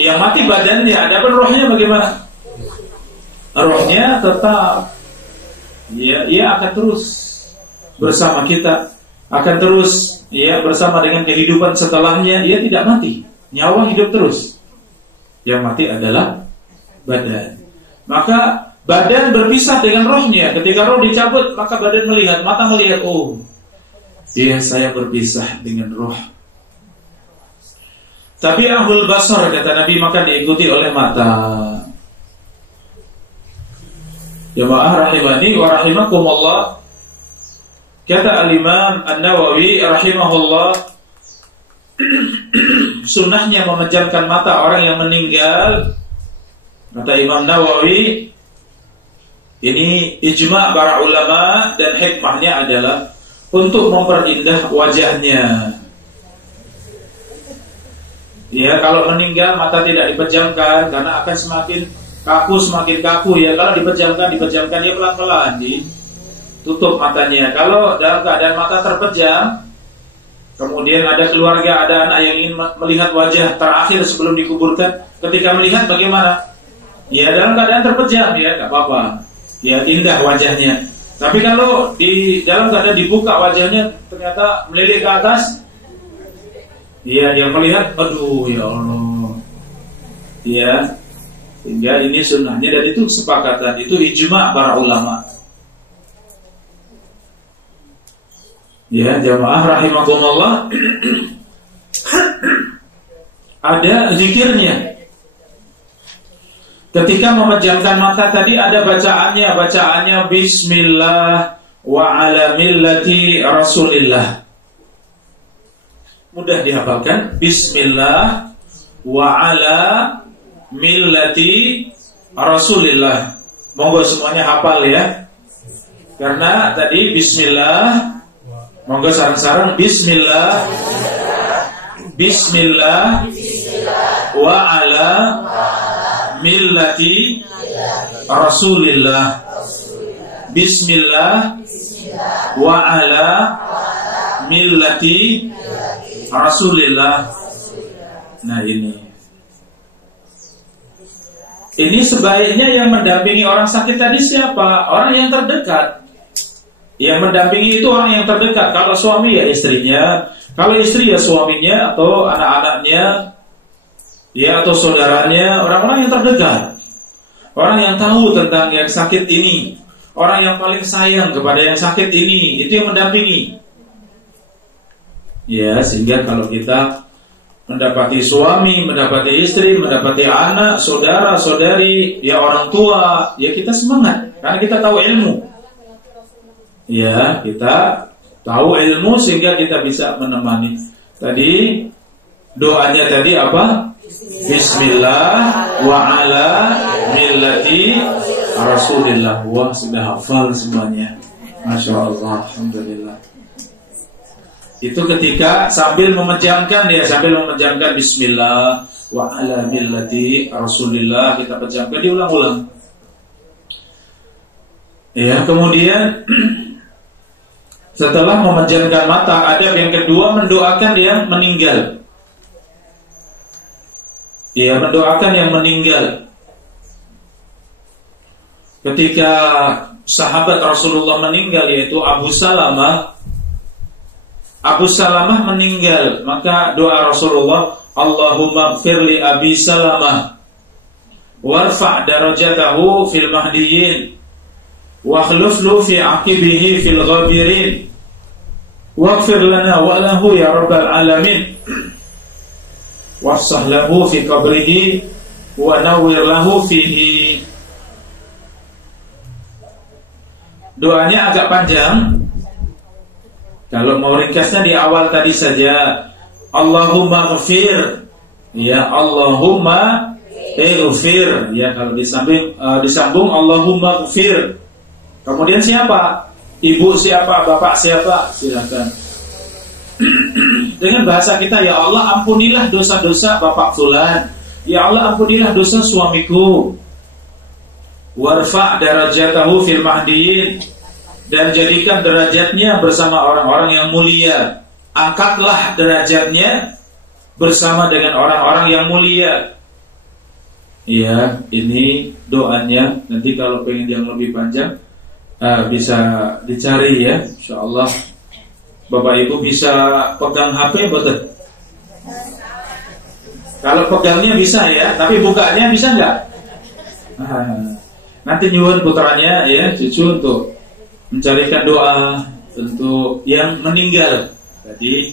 Yang mati badannya, adapun rohnya bagaimana? Rohnya tetap, ia akan terus bersama kita, akan terus bersama dengan kehidupan setelahnya. Ia tidak mati, nyawa hidup terus. Yang mati adalah badan. Maka badan berpisah dengan rohnya. Ketika roh dicabut, maka badan melihat, mata melihat, oh, saya berpisah dengan roh. Tapi ahlul basar, kata Nabi, maka diikuti oleh mata. Jamaah rahimani wa rahimakumullah. Kata al-Imam An-Nawawi rahimahullah, sunnahnya memejamkan mata orang yang meninggal. Kata Imam Nawawi, ini ijma' para ulama dan hikmahnya adalah untuk memperindah wajahnya. Ya, kalau meninggal mata tidak dipejamkan karena akan semakin kaku ya. Kalau dipejamkan ya pelan-pelan ditutup matanya. Kalau dalam keadaan mata terpejam, kemudian ada keluarga, ada anak yang ingin melihat wajah terakhir sebelum dikuburkan, ketika melihat bagaimana? Ya dalam keadaan terpejam ya, enggak apa-apa. Ya indah wajahnya. Tapi kalau di dalam keadaan dibuka wajahnya ternyata melilit ke atas, ya dia melihat, aduh ya Allah. Ya, sehingga ini sunnahnya dan itu kesepakatan, itu ijma' para ulama. Ya, jamaah rahimakumullah. Ada zikirnya. Ketika memejamkan mata tadi ada bacaannya bismillah wa ala millati rasulillah. Mudah dihafalkan, bismillah wa ala millati rasulillah. Monggo semuanya hafal ya. Karena tadi bismillah, monggo sareng-sareng bismillah wa ala millati rasulillah. Bismillah wa ala millati rasulillah. Nah ini sebaiknya yang mendampingi orang sakit tadi siapa? Orang yang terdekat. Yang mendampingi itu orang yang terdekat. Kalau suami ya istrinya, kalau istri ya suaminya atau anak-anaknya, ya atau saudaranya, orang-orang yang terdekat. Orang yang tahu tentang yang sakit ini, orang yang paling sayang kepada yang sakit ini, itu yang mendampingi. Ya, sehingga kalau kita mendapati suami, mendapati istri, mendapati anak, saudara, saudari, ya orang tua, ya kita semangat karena kita tahu ilmu. Ya, kita tahu ilmu sehingga kita bisa menemani. Tadi doanya tadi apa? Bismillah wa ala millati rasulillah. Wah, sudah hafal semuanya. Masya Allah, alhamdulillah. Itu ketika sambil memejamkan bismillah wa ala millati rasulillah, kita pejamkan, diulang-ulang. Ya, kemudian setelah memejamkan mata, adab yang kedua mendoakan yang meninggal. Ya, mendoakan yang meninggal. Ketika sahabat Rasulullah meninggal, yaitu Abu Salamah meninggal, maka doa Rasulullah, Allahumma ighfir li Abi Salamah warfa' darajatahu fil mahdiyyin wa akhlifhu fi aqibihi fil ghabirin waghfir lana wa lahu ya rabbal alamin wafsah lahu fi qabrihi wa nawwir lahu fihi. Doanya agak panjang. Kalau mau ringkasnya di awal tadi saja, Allahumma ghafir, ya Allahumma Ufir, ya kalau disambung Allahumma ufir. Kemudian siapa? Ibu siapa? Bapak siapa? Silakan. Dengan bahasa kita, ya Allah ampunilah dosa-dosa bapak fulan. Ya Allah ampunilah dosa suamiku. Warfa' darajatahu fil mahdiyin, dan jadikan derajatnya bersama orang-orang yang mulia. Angkatlah derajatnya bersama dengan orang-orang yang mulia. Ya, ini doanya. Nanti kalau pengen yang lebih panjang bisa dicari ya, insyaallah. Bapak Ibu bisa pegang HP betul. Kalau pegangnya bisa ya, tapi bukanya bisa enggak? Nanti nyuwun putranya ya, cucu untuk mencarikan doa untuk yang meninggal tadi,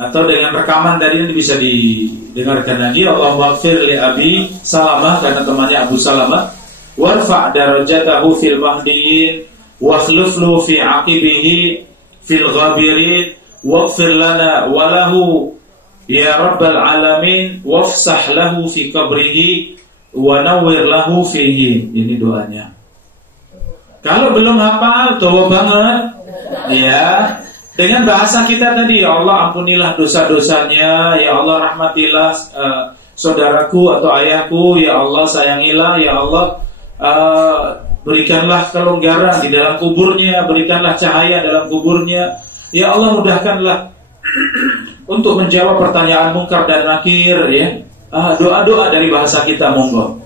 atau dengan rekaman tadi nanti bisa didengarkan lagi. Allahumma ighfir li Abi Salamah, karena temannya Abu Salamah. Warfa' darajatahu fil mahdiyin wakhluflu fi aqibihi fil ghabirin waghfir lana walahu ya rabbal alamin wafsah lahu fi qabrihi wa nawwir lahu fihi. Ini doanya. Kalau belum hafal, coba banget ya, dengan bahasa kita tadi, ya Allah ampunilah dosa-dosanya, ya Allah rahmatilah saudaraku atau ayahku, ya Allah sayangilah, ya Allah berikanlah kelonggaran di dalam kuburnya, berikanlah cahaya dalam kuburnya, ya Allah mudahkanlah untuk menjawab pertanyaan mungkar dan nakir ya. Doa-doa dari bahasa kita monggo.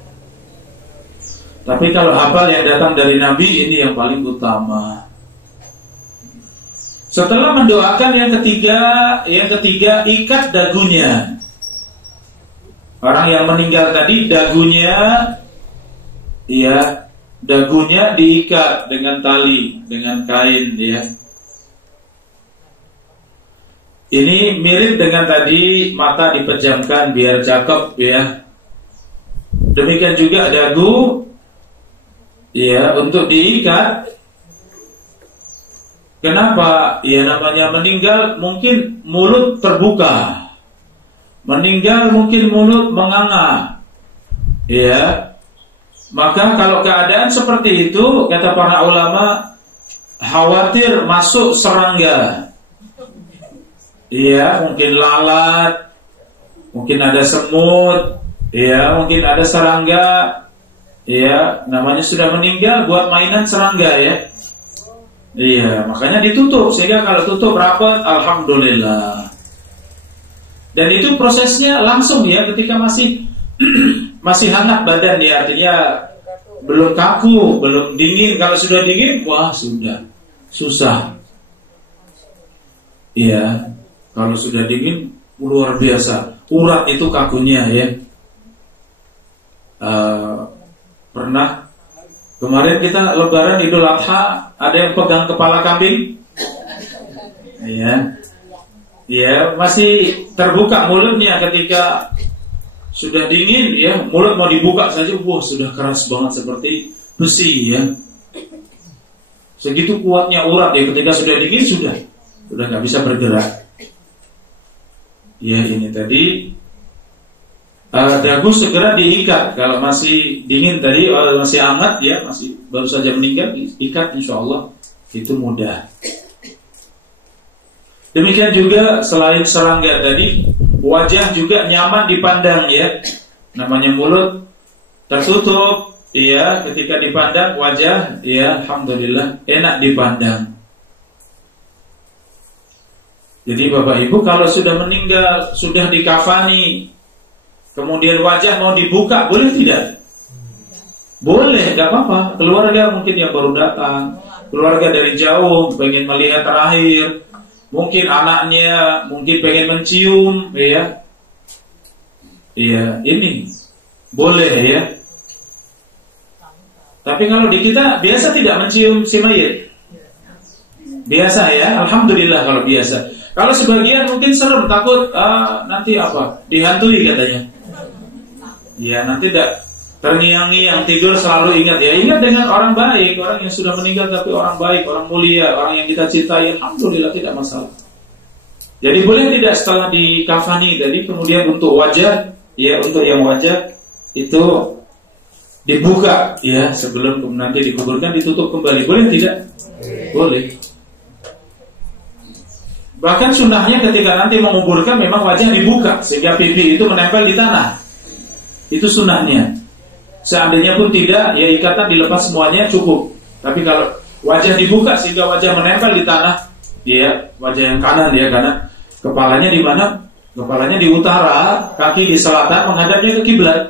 Tapi kalau hafal yang datang dari Nabi, ini yang paling utama. Setelah mendoakan yang ketiga ikat dagunya. Orang yang meninggal tadi dagunya diikat dengan tali, dengan kain ya. Ini mirip dengan tadi, mata dipejamkan biar cakep ya. Demikian juga dagu ya, untuk diikat. Kenapa? Ya namanya meninggal, mungkin mulut terbuka. Meninggal mungkin mulut menganga. Ya. Maka kalau keadaan seperti itu, kata para ulama, khawatir masuk serangga. Iya, mungkin lalat, mungkin ada semut, ya, mungkin ada serangga, ya, namanya sudah meninggal buat mainan serangga ya. Iya, makanya ditutup, sehingga kalau tutup rapat, alhamdulillah. Dan itu prosesnya langsung ya, ketika masih hangat badan ya, artinya belum kaku, belum dingin. Kalau sudah dingin, wah sudah susah. Iya. Kalau sudah dingin luar biasa, urat itu kakunya ya. Pernah kemarin kita Lebaran Idul Adha, ada yang pegang kepala kambing, ya masih terbuka mulutnya ketika sudah dingin ya, mulut mau dibuka saja, wah sudah keras banget seperti besi ya. Segitu kuatnya urat ya, ketika sudah dingin sudah nggak bisa bergerak. Ya ini tadi dagu segera diikat. Kalau masih dingin tadi, masih hangat ya, masih baru saja meninggal, ikat insyaallah itu mudah. Demikian juga selain serangga tadi, wajah juga nyaman dipandang ya. Namanya mulut tertutup ya, ketika dipandang wajah ya alhamdulillah enak dipandang. Jadi Bapak Ibu kalau sudah meninggal, sudah dikafani, kemudian wajah mau dibuka, boleh tidak? Boleh, gak apa-apa. Keluarga mungkin yang baru datang, keluarga dari jauh pengen melihat terakhir, mungkin anaknya mungkin pengen mencium ya. Iya, ini boleh ya. Tapi kalau di kita biasa tidak mencium si mayit. Biasa ya, alhamdulillah kalau biasa. Kalau sebagian mungkin serem, takut nanti dihantui katanya. Ya nanti tidak terngiang-ngiang, tidur selalu ingat ya. Ingat dengan orang baik, orang yang sudah meninggal tapi orang baik, orang mulia, orang yang kita cintai, alhamdulillah tidak masalah. Jadi boleh tidak setelah dikafani tadi, kemudian untuk wajah, ya untuk yang wajah itu dibuka ya sebelum nanti dikuburkan, ditutup kembali, boleh tidak? Boleh. Bahkan sunnahnya ketika nanti menguburkan memang wajah dibuka sehingga pipi itu menempel di tanah. Itu sunnahnya. Seandainya pun tidak, ya ikatan dilepas semuanya cukup. Tapi kalau wajah dibuka sehingga wajah menempel di tanah, dia wajah yang kanan, dia kanan, kepalanya di mana? Kepalanya di utara, kaki di selatan, menghadapnya ke kiblat.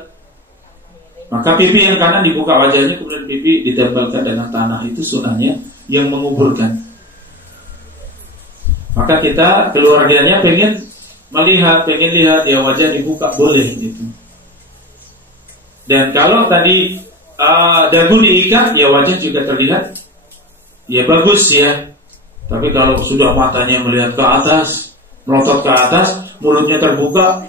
Maka pipi yang kanan dibuka wajahnya, kemudian pipi ditempelkan dengan tanah. Itu sunnahnya yang menguburkan. Maka kita keluarganya pengen lihat ya wajah dibuka, boleh gitu. Dan kalau tadi dagu diikat, ya wajah juga terlihat, ya bagus ya. Tapi kalau sudah matanya melihat ke atas, melotot ke atas, mulutnya terbuka,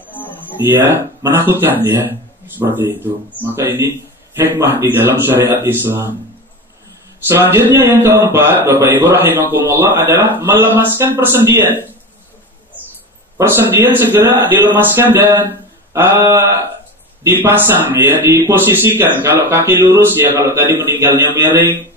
ya menakutkan ya. Seperti itu. Maka ini hikmah di dalam syariat Islam. Selanjutnya yang keempat, Bapak Ibu rahimakumullah, adalah melemaskan persendian. Persendian segera dilemaskan dan dipasang ya, diposisikan. Kalau kaki lurus ya, kalau tadi meninggalnya miring.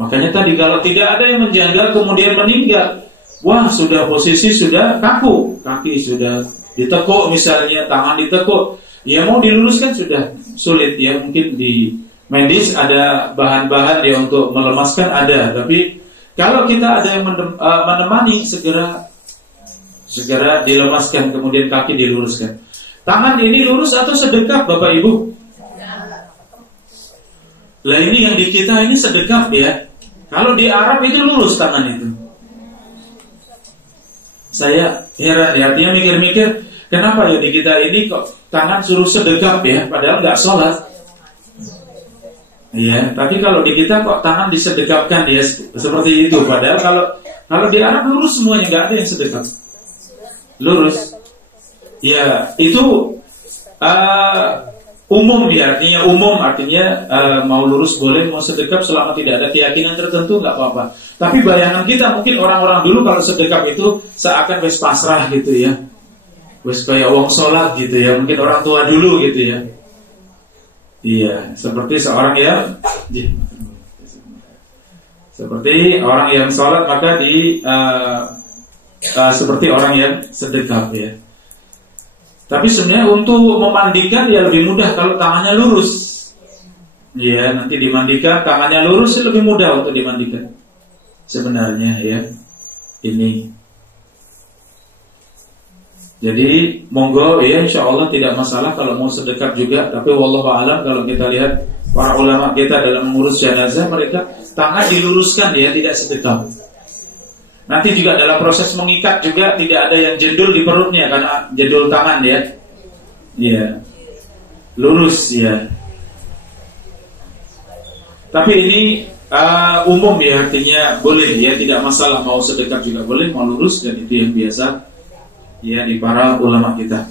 Makanya tadi kalau tidak ada yang menjaga kemudian meninggal, wah sudah posisi sudah kaku, kaki sudah ditekuk misalnya, tangan ditekuk. Ya mau diluruskan sudah sulit ya, mungkin di medis ada bahan-bahan ya untuk melemaskan ada, tapi kalau kita ada yang menemani segera dilemaskan kemudian kaki diluruskan. Tangan ini lurus atau sedekap Bapak Ibu? Lah ini yang di kita ini sedekap ya. Kalau di Arab itu lurus tangan itu. Saya heran ya, artinya mikir-mikir kenapa ya di kita ini kok tangan suruh sedekap ya, padahal nggak sholat. Iya, tapi kalau di kita kok tangan disedekapkan ya seperti itu. Padahal kalau di Arab lurus semuanya, nggak ada yang sedekap. Lurus. Ya itu umum ya, artinya mau lurus boleh, mau sedekap selama tidak ada keyakinan tertentu nggak apa-apa. Tapi bayangan kita mungkin orang-orang dulu kalau sedekap itu seakan wis pasrah gitu ya. Wes kayak wong sholat gitu ya, mungkin orang tua dulu gitu ya. Iya, seperti seorang yang sholat maka seperti orang yang sedekap ya. Tapi sebenarnya untuk memandikan ya lebih mudah kalau tangannya lurus. Ya, nanti dimandikan tangannya lurus lebih mudah untuk dimandikan. Sebenarnya ya, ini. Jadi monggo ya, insya Allah tidak masalah kalau mau sedekap juga. Tapi wallahu a'lam, kalau kita lihat para ulama kita dalam mengurus jenazah, mereka tangan diluruskan ya, tidak sedekap. Nanti juga dalam proses mengikat juga tidak ada yang jendul di perutnya, karena jendul tangan ya. Iya, lurus ya. Tapi ini umum ya, artinya boleh ya, tidak masalah mau sedekap juga boleh, mau lurus, dan itu yang biasa ya di para ulama kita.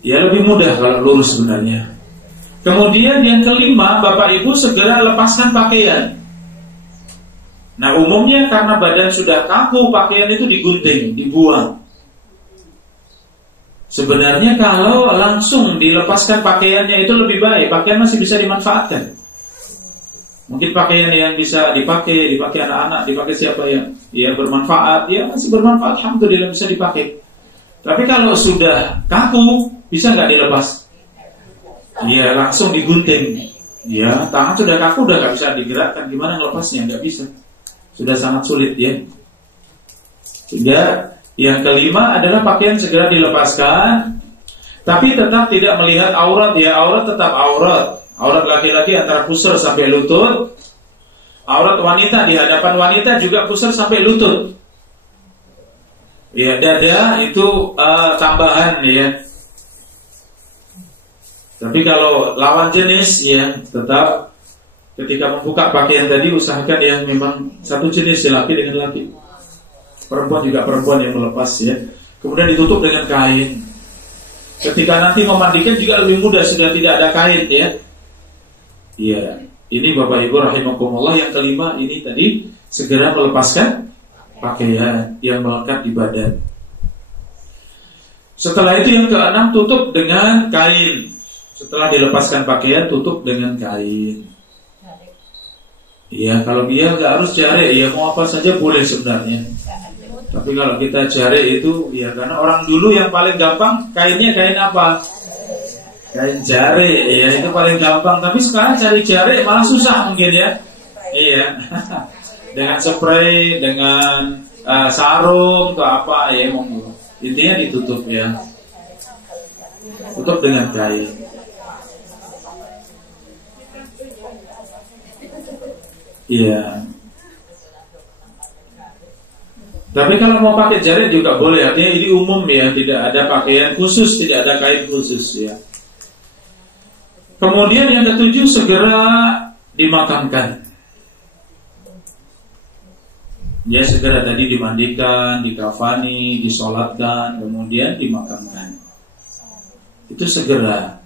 Ya lebih mudah kalau lurus sebenarnya. Kemudian yang kelima, Bapak Ibu segera lepaskan pakaian. Nah umumnya karena badan sudah kaku, pakaian itu digunting, dibuang. Sebenarnya kalau langsung dilepaskan pakaiannya itu lebih baik. Pakaian masih bisa dimanfaatkan. Mungkin pakaian yang bisa dipakai anak-anak, dipakai siapa yang bermanfaat, ya masih bermanfaat, alhamdulillah bisa dipakai. Tapi kalau sudah kaku, bisa nggak dilepas? Ya langsung digunting. Ya tangan sudah kaku, udah nggak bisa digerakkan, gimana ngelepasnya? Nggak bisa. Sudah sangat sulit ya. Sehingga yang kelima adalah pakaian segera dilepaskan, tapi tetap tidak melihat aurat ya, aurat tetap aurat. Aurat laki-laki antara pusar sampai lutut. Aurat wanita di hadapan wanita juga pusar sampai lutut. Ya dada itu tambahan ya. Tapi kalau lawan jenis ya tetap ketika membuka pakaian tadi usahakan yang memang satu jenis laki dengan laki. Perempuan juga perempuan yang melepas ya. Kemudian ditutup dengan kain. Ketika nanti memandikan juga lebih mudah, sudah tidak ada kain ya. Iya, ini Bapak Ibu rahimakumullah yang kelima ini tadi segera melepaskan pakaian yang melekat di badan. Setelah itu yang keenam, tutup dengan kain. Setelah dilepaskan pakaian, tutup dengan kain. Iya, kalau dia nggak harus jari, ya mau apa saja boleh sebenarnya. Tapi kalau kita jari itu, ya karena orang dulu yang paling gampang kainnya kain apa? Kain jari, ya itu paling gampang. Tapi sekarang cari jari malah susah mungkin ya. Iya, dengan spray, dengan sarung atau apa ya, intinya ditutup ya. Tutup dengan kain. Iya. Tapi kalau mau pakai jari juga boleh. Artinya ini umum ya, tidak ada pakaian khusus, tidak ada kain khusus ya. Kemudian yang ketujuh, segera dimakamkan. Ya, segera tadi dimandikan, dikafani, disolatkan, kemudian dimakamkan. Itu segera.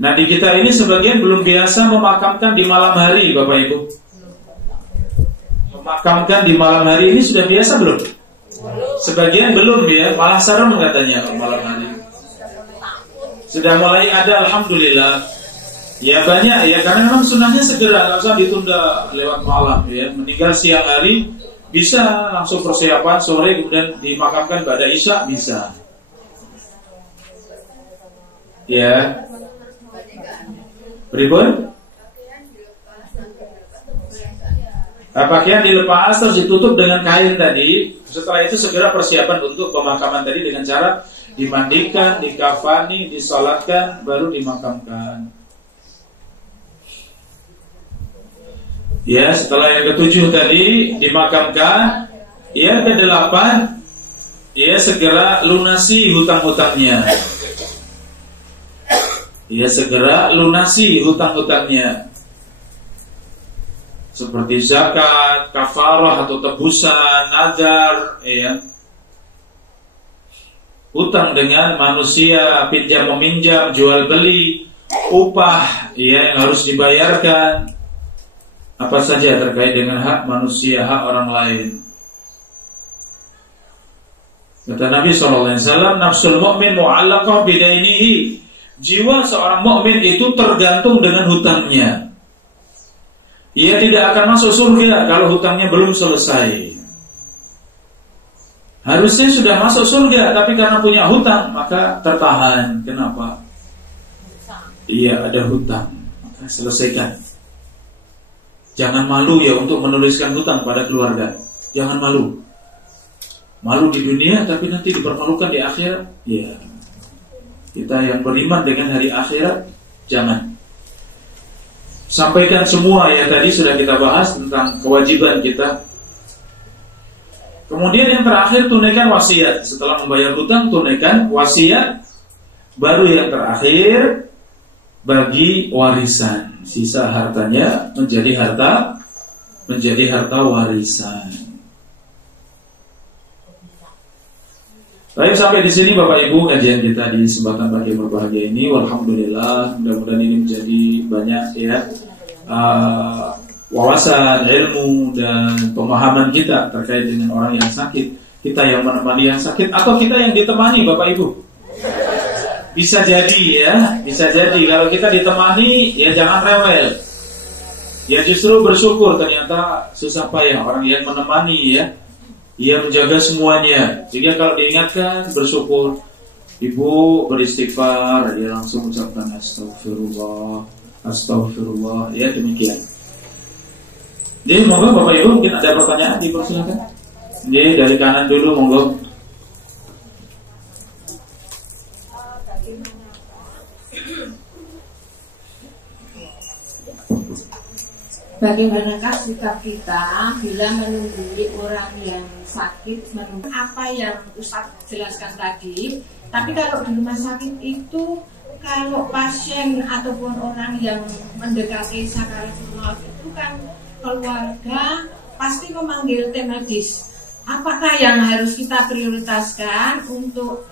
Nah, di kita ini sebagian belum biasa memakamkan di malam hari, Bapak Ibu. Memakamkan di malam hari ini sudah biasa belum? Sebagian belum ya, malah serem katanya malam hari. Sudah mulai ada, alhamdulillah. Ya banyak ya, karena memang sunnahnya segera, nggak usah ditunda lewat malam ya. Meninggal siang hari bisa langsung persiapan sore kemudian dimakamkan pada Isya bisa. Ya. Berikut. Pakaian dilepas terus ditutup dengan kain tadi. Setelah itu segera persiapan untuk pemakaman tadi dengan cara dimandikan, dikafani, disolatkan, baru dimakamkan. Ya, setelah yang ketujuh tadi dimakamkan, yang kedelapan, ya segera lunasi hutang-hutangnya. Ya, segera lunasi hutang-hutangnya. Seperti zakat, kafarah atau tebusan, nazar, ya. Hutang dengan manusia, pinjam meminjam, jual beli, upah, ya, yang harus dibayarkan. Apa saja terkait dengan hak manusia, hak orang lain. Kata Nabi SAW, nafsul mu'min mu'allaqah bidainihi. Jiwa seorang mukmin itu tergantung dengan hutangnya. Ia tidak akan masuk surga kalau hutangnya belum selesai. Harusnya sudah masuk surga, tapi karena punya hutang maka tertahan. Kenapa? Iya, ada hutang, maka selesaikan. Jangan malu ya untuk menuliskan hutang pada keluarga. Jangan malu. Malu di dunia tapi nanti dipermalukan di akhirat. Ya. Kita yang beriman dengan hari akhirat, jangan. Sampaikan semua ya, tadi sudah kita bahas tentang kewajiban kita. Kemudian yang terakhir, tunaikan wasiat. Setelah membayar hutang, tunaikan wasiat. Baru yang terakhir, bagi warisan. Sisa hartanya menjadi harta warisan. Baik, sampai di sini Bapak Ibu kajian kita di kesempatan pagi berbahagia ini. Alhamdulillah, mudah-mudahan ini menjadi banyak ya wawasan, ilmu dan pemahaman kita terkait dengan orang yang sakit. Kita yang menemani yang sakit atau kita yang ditemani Bapak Ibu. Bisa jadi ya, bisa jadi kalau kita ditemani ya jangan rewel. Ya justru bersyukur, ternyata susah payah orang yang menemani ya. Ia menjaga semuanya. Sehingga kalau diingatkan bersyukur. Ibu beristighfar, dia langsung ucapkan astagfirullah, astagfirullah. Ya demikian. Jadi monggo Bapak Ibu mungkin ada pertanyaan, dipersilakan. Jadi dari kanan dulu monggo. Bagaimanakah sikap kita bila menunggui orang yang sakit, menunggu apa yang Ustaz jelaskan tadi. Tapi kalau di rumah sakit itu, kalau pasien ataupun orang yang mendekati sakaratul maut itu kan keluarga pasti memanggil tim medis. Apakah yang harus kita prioritaskan untuk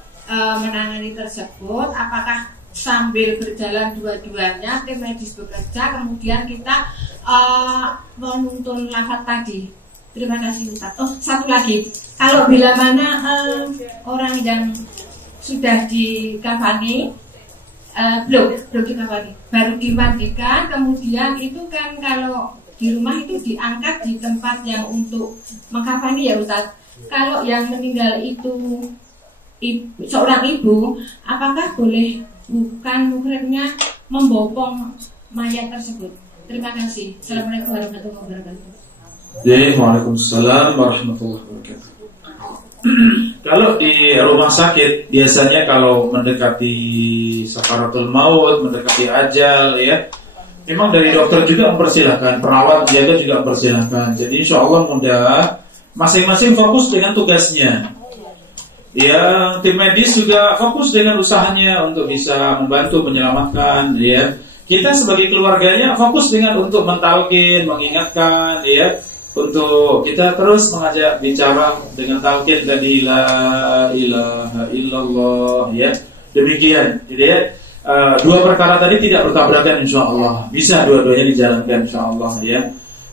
menangani tersebut? Apakah sambil berjalan dua-duanya tim medis bekerja, kemudian kita menuntun lafaz tadi. Terima kasih Ustaz. Oh, satu lagi. Kalau bila mana orang yang sudah dikafani, belum dikafani, baru dimandikan, kemudian itu kan kalau di rumah itu diangkat di tempat yang untuk mengkafani ya Ustaz. Kalau yang meninggal itu seorang ibu, apakah boleh bukan muhrimnya membopong mayat tersebut? Terima kasih. Assalamualaikum warahmatullahi wabarakatuh. Waalaikumsalam warahmatullahi wabarakatuh. Kalau di rumah sakit biasanya kalau mendekati sakaratul maut, mendekati ajal ya, memang dari dokter juga mempersilahkan, perawat jaga juga mempersilahkan. Jadi insya Allah mudah, masing-masing fokus dengan tugasnya. Yang tim medis juga fokus dengan usahanya untuk bisa membantu menyelamatkan ya. Kita sebagai keluarganya fokus dengan untuk mentalkin, mengingatkan ya. Untuk kita terus mengajak bicara dengan talqin tadi la ilaha illallah ya. Demikian. Jadi ya, dua perkara tadi tidak bertabrakan insyaallah. Bisa dua-duanya dijalankan insyaallah ya.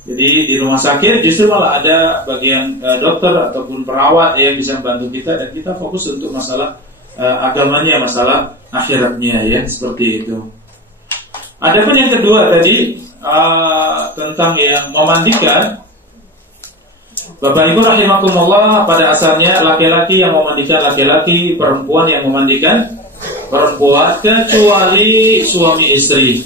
Jadi di rumah sakit justru malah ada bagian dokter ataupun perawat yang bisa membantu kita dan kita fokus untuk masalah agamanya, masalah akhiratnya ya, seperti itu. Adapun yang kedua tadi tentang yang memandikan, Bapak Ibu rahimakumullah, pada asalnya laki-laki yang memandikan laki-laki, perempuan yang memandikan perempuan, kecuali suami istri.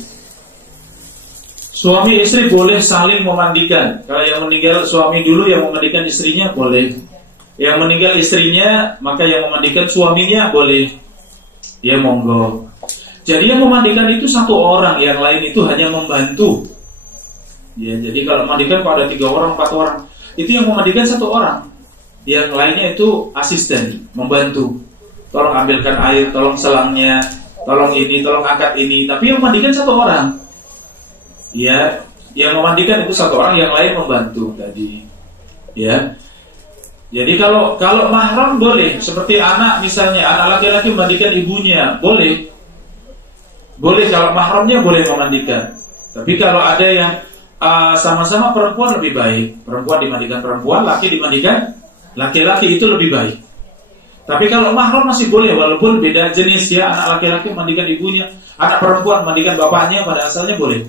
Suami istri boleh saling memandikan. Kalau yang meninggal suami dulu yang memandikan istrinya boleh. Yang meninggal istrinya maka yang memandikan suaminya boleh. Ya monggo. Jadi yang memandikan itu satu orang, yang lain itu hanya membantu. Ya, jadi kalau memandikan kalau ada 3 orang, 4 orang, itu yang memandikan satu orang, yang lainnya itu asisten, membantu. Tolong ambilkan air, tolong selangnya, tolong ini, tolong angkat ini. Tapi yang memandikan satu orang. Ya, yang memandikan itu satu orang, yang lain membantu tadi. Ya. Jadi kalau mahram boleh, seperti anak misalnya, anak laki-laki memandikan ibunya, boleh. Boleh kalau mahramnya boleh memandikan. Tapi kalau ada yang sama-sama perempuan lebih baik. Perempuan dimandikan perempuan, laki dimandikan laki-laki, itu lebih baik. Tapi kalau mahram masih boleh, walaupun beda jenis ya. Anak laki-laki memandikan ibunya, anak perempuan memandikan bapaknya, pada asalnya boleh.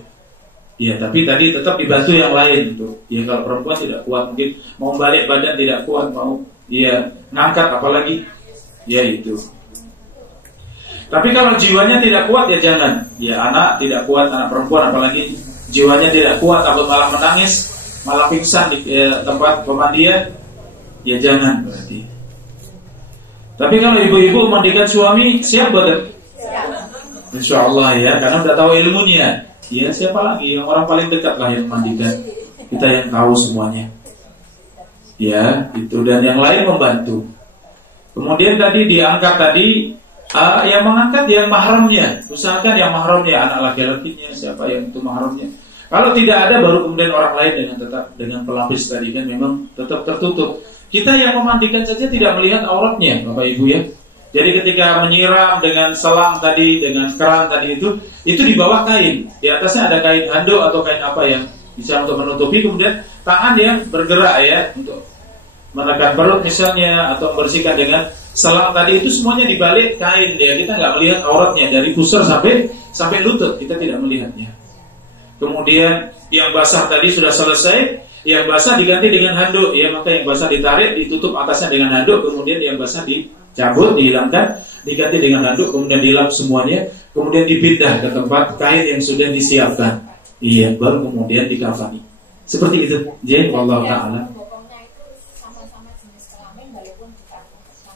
Ya, tapi tadi tetap dibantu yang lain tuh. Ya, kalau perempuan tidak kuat, mungkin mau balik badan tidak kuat, mau ya ngangkat apalagi. Ya itu. Tapi kalau jiwanya tidak kuat ya jangan. Ya, anak tidak kuat, anak perempuan apalagi jiwanya tidak kuat, takut malah menangis, malah pingsan di tempat pemandian, ya jangan berarti. Tapi kalau ibu-ibu memandikan suami, siap betul? Insya Allah ya, karena sudah tahu ilmunya. Ya siapa lagi, yang orang paling dekat lah yang memandikan. Kita yang tahu semuanya. Ya itu, dan yang lain membantu. Kemudian tadi diangkat tadi, yang mengangkat yang mahramnya. Usahakan yang mahramnya, anak laki-lakinya, siapa yang itu mahramnya. Kalau tidak ada, baru kemudian orang lain dengan pelapis tadi, kan memang tetap tertutup. Kita yang memandikan saja tidak melihat auratnya, Bapak Ibu ya. Jadi ketika menyiram dengan selang tadi, dengan keran tadi itu di bawah kain. Di atasnya ada kain handuk atau kain apa yang bisa untuk menutupi. Kemudian tangan yang bergerak ya, untuk menekan perut misalnya, atau membersihkan dengan selang tadi, itu semuanya dibalik kain ya. Kita nggak melihat auratnya dari pusar sampai lutut, kita tidak melihatnya. Kemudian yang basah tadi sudah selesai, yang basah diganti dengan handuk ya, maka yang basah ditarik, ditutup atasnya dengan handuk, kemudian yang basah dicabut, dihilangkan, diganti dengan handuk, kemudian dilap semuanya, kemudian dipindah ke tempat kain yang sudah disiapkan. Iya, baru kemudian dikafani. Seperti itu. Jadi wallahu ta'ala.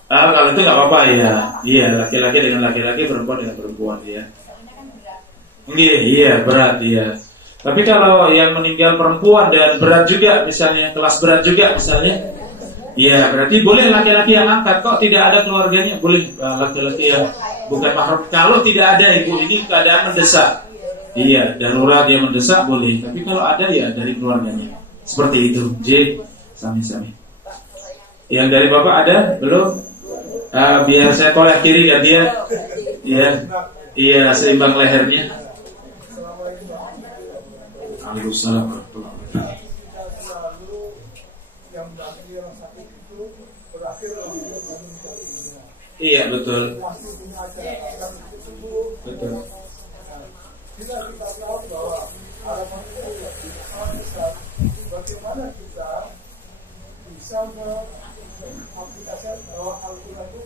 Kalau itu nggak apa-apa ya. Iya, laki-laki dengan laki-laki, perempuan dengan perempuan ya. Iya, berat ya. Tapi kalau yang meninggal perempuan dan berat juga, misalnya kelas berat juga misalnya, ya berarti boleh laki-laki yang angkat. Kok tidak ada keluarganya, boleh laki-laki yang bukan mahram. Kalau tidak ada ibu, ini keadaan mendesak, iya, darurat yang mendesak boleh. Tapi kalau ada ya dari keluarganya. Seperti itu. J, sami-sami. Yang dari bapak ada belum? Biar saya toleh kiri gantian. Iya, seimbang lehernya. Waalaikumsalam warahmatullahi wabarakatuh. yang mendampingi orang sakit itu berakhir dalam dia baru menjadi dunia. Iya, betul. Pasti punya ajaran tersebut. Betul. Bila kita tahu bahwa harapan itu sangat besar, bagaimana kita bisa mengaplikasikan bahwa Al-Quran itu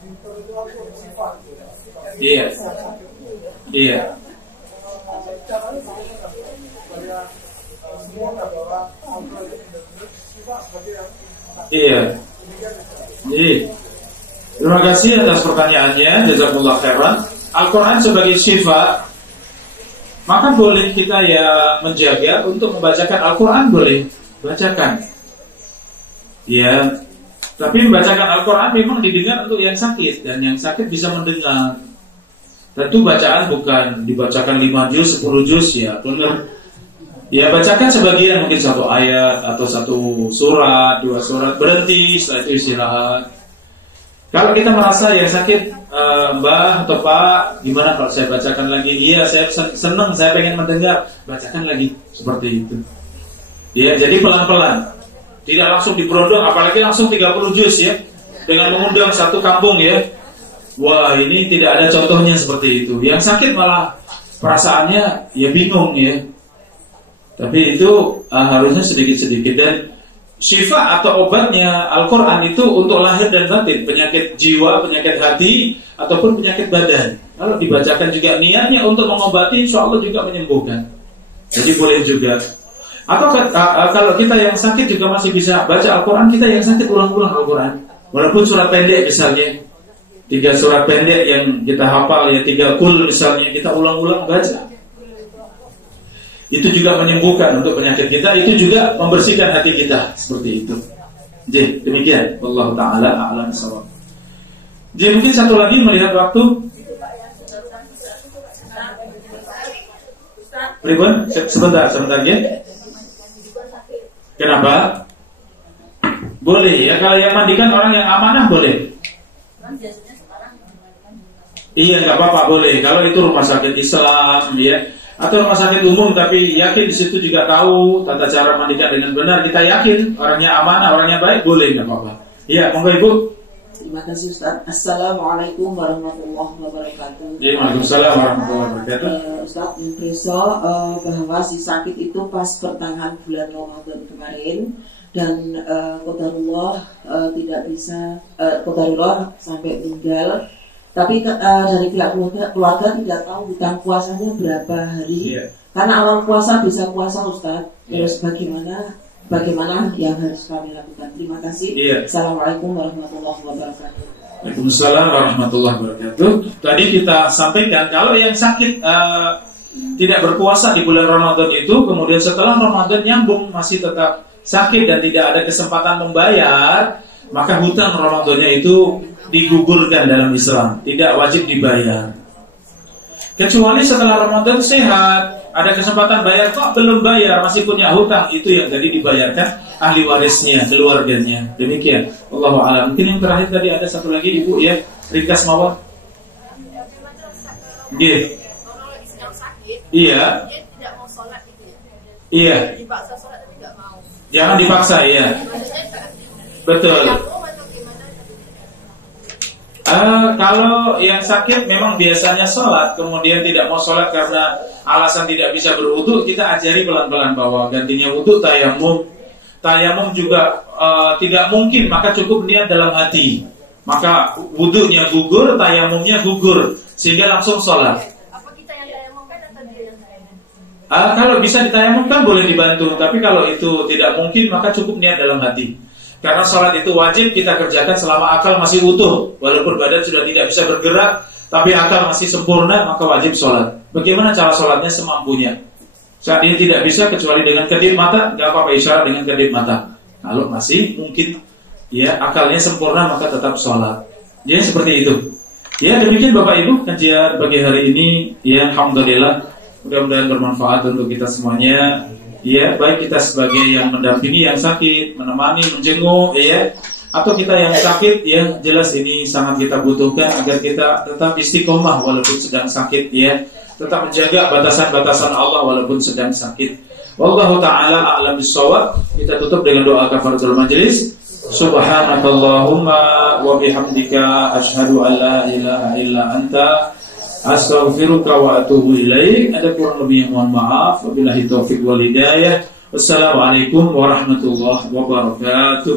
intelektual sifat. Iya. Iya. Caranya bagaimana supaya semua bahwa Al-Quran itu sifat sebagai yang Iya. Jadi, terima kasih atas pertanyaannya. Jazakumullah khairan. Al-Quran sebagai sifat, maka boleh kita ya menjaga untuk membacakan Al-Quran, boleh bacakan. Ya, tapi membacakan Al-Quran memang didengar untuk yang sakit, dan yang sakit bisa mendengar. Tentu bacaan bukan dibacakan 5 juz, 10 juz, ya benar. Ya bacakan sebagian, mungkin 1 ayat atau 1 surat, 2 surat, berhenti, setelah itu istirahat. Kalau kita merasa yang sakit, Mbah atau Pak, gimana kalau saya bacakan lagi? Iya, saya senang, saya pengen mendengar, bacakan lagi, seperti itu. Ya, jadi pelan-pelan, tidak langsung diberondong, apalagi langsung 30 juz ya, dengan mengundang 1 kampung ya. Wah, ini tidak ada contohnya seperti itu. Yang sakit malah perasaannya ya bingung ya. Tapi itu harusnya sedikit-sedikit. Dan syifa atau obatnya Al-Quran itu untuk lahir dan batin, penyakit jiwa, penyakit hati, ataupun penyakit badan. Kalau dibacakan juga niatnya untuk mengobati, insya Allah juga menyembuhkan. Jadi boleh juga. Atau kalau kita yang sakit juga masih bisa baca Al-Quran, kita yang sakit ulang-ulang Al-Quran. Walaupun surat pendek misalnya, 3 surat pendek yang kita hafal ya, 3 kul misalnya, kita ulang-ulang baca. Itu juga menyembuhkan untuk penyakit kita, itu juga membersihkan hati kita, seperti itu. Jadi demikian, wallahu taala a'lam bishawab. Jadi mungkin satu lagi melihat waktu. Ribon, sebentar ya. Kenapa? Boleh ya, kalau yang mandikan orang yang amanah boleh. Iya, nggak apa-apa, boleh. Kalau itu rumah sakit Islam ya, atau rumah sakit umum, tapi yakin di situ juga tahu tata cara mandikan dengan benar, kita yakin orangnya amanah, orangnya baik, boleh, nggak apa-apa. Iya, monggo Ibu. Terima kasih Ustaz. Assalamualaikum warahmatullahi wabarakatuh. Waalaikumsalam warahmatullahi wabarakatuh. Ustaz Impreso bahwa si sakit itu pas pertengahan bulan Ramadan kemarin, dan qadarullah tidak bisa qadarullah sampai tinggal. Tapi dari pihak keluarga tidak tahu hutang puasanya berapa hari. Karena awal puasa bisa puasa Ustaz. Terus bagaimana yang harus kami lakukan? Terima kasih. Assalamualaikum warahmatullahi wabarakatuh. Waalaikumsalam warahmatullahi wabarakatuh. Tadi kita sampaikan kalau yang sakit tidak berpuasa di bulan Ramadan itu, kemudian setelah Ramadan nyambung masih tetap sakit dan tidak ada kesempatan membayar, maka hutang Ramadannya itu digugurkan dalam Islam, tidak wajib dibayar. Kecuali setelah Ramadan sehat, ada kesempatan bayar, kok belum bayar, masih punya hutang, itu yang tadi dibayarkan ahli warisnya, keluarganya. Demikian. Allahu a'lam. Mungkin yang terakhir tadi ada satu lagi Ibu ya, ringkas mawar. Iya. Orang lagi sedang sakit. Iya. Dia tidak mau sholat gitu ya. Iya. Dipaksa sholat tapi tidak mau. Jangan dipaksa ya. Betul. Kalau yang sakit memang biasanya sholat, kemudian tidak mau sholat karena alasan tidak bisa berwudu, kita ajari pelan-pelan bahwa gantinya wudu tayamum. Tayamum juga tidak mungkin, maka cukup niat dalam hati. Maka wudunya gugur, tayamumnya gugur, sehingga langsung sholat. Apa kita yang tayamumkan atau dia yang tayamum? Kalau bisa ditayamumkan boleh dibantu, tapi kalau itu tidak mungkin maka cukup niat dalam hati. Karena sholat itu wajib kita kerjakan selama akal masih utuh. Walaupun badan sudah tidak bisa bergerak, tapi akal masih sempurna, maka wajib sholat. Bagaimana cara sholatnya? Semampunya. Saat ini tidak bisa kecuali dengan kedip mata, gak apa-apa isyarat dengan kedip mata. Kalau masih mungkin ya akalnya sempurna, maka tetap sholat. Jadi seperti itu. Ya demikian Bapak Ibu kajian pagi hari ini. Ya alhamdulillah, mudah-mudahan bermanfaat untuk kita semuanya. Ya, baik kita sebagai yang mendampingi yang sakit, menemani, menjenguk, ya, atau kita yang sakit, ya, jelas ini sangat kita butuhkan agar kita tetap istiqomah walaupun sedang sakit, ya, tetap menjaga batasan-batasan Allah walaupun sedang sakit. Wallahu taala a'lam bissawab. Kita tutup dengan doa kafaratul majlis. Subhanakallahumma wa bihamdika asyhadu an la ilaha illa anta astaghfiruka wa atubu ilaik. Ada kurang lebih yang mohon maaf. Wabillahi taufiq wal hidayah. Wassalamualaikum warahmatullahi wabarakatuh.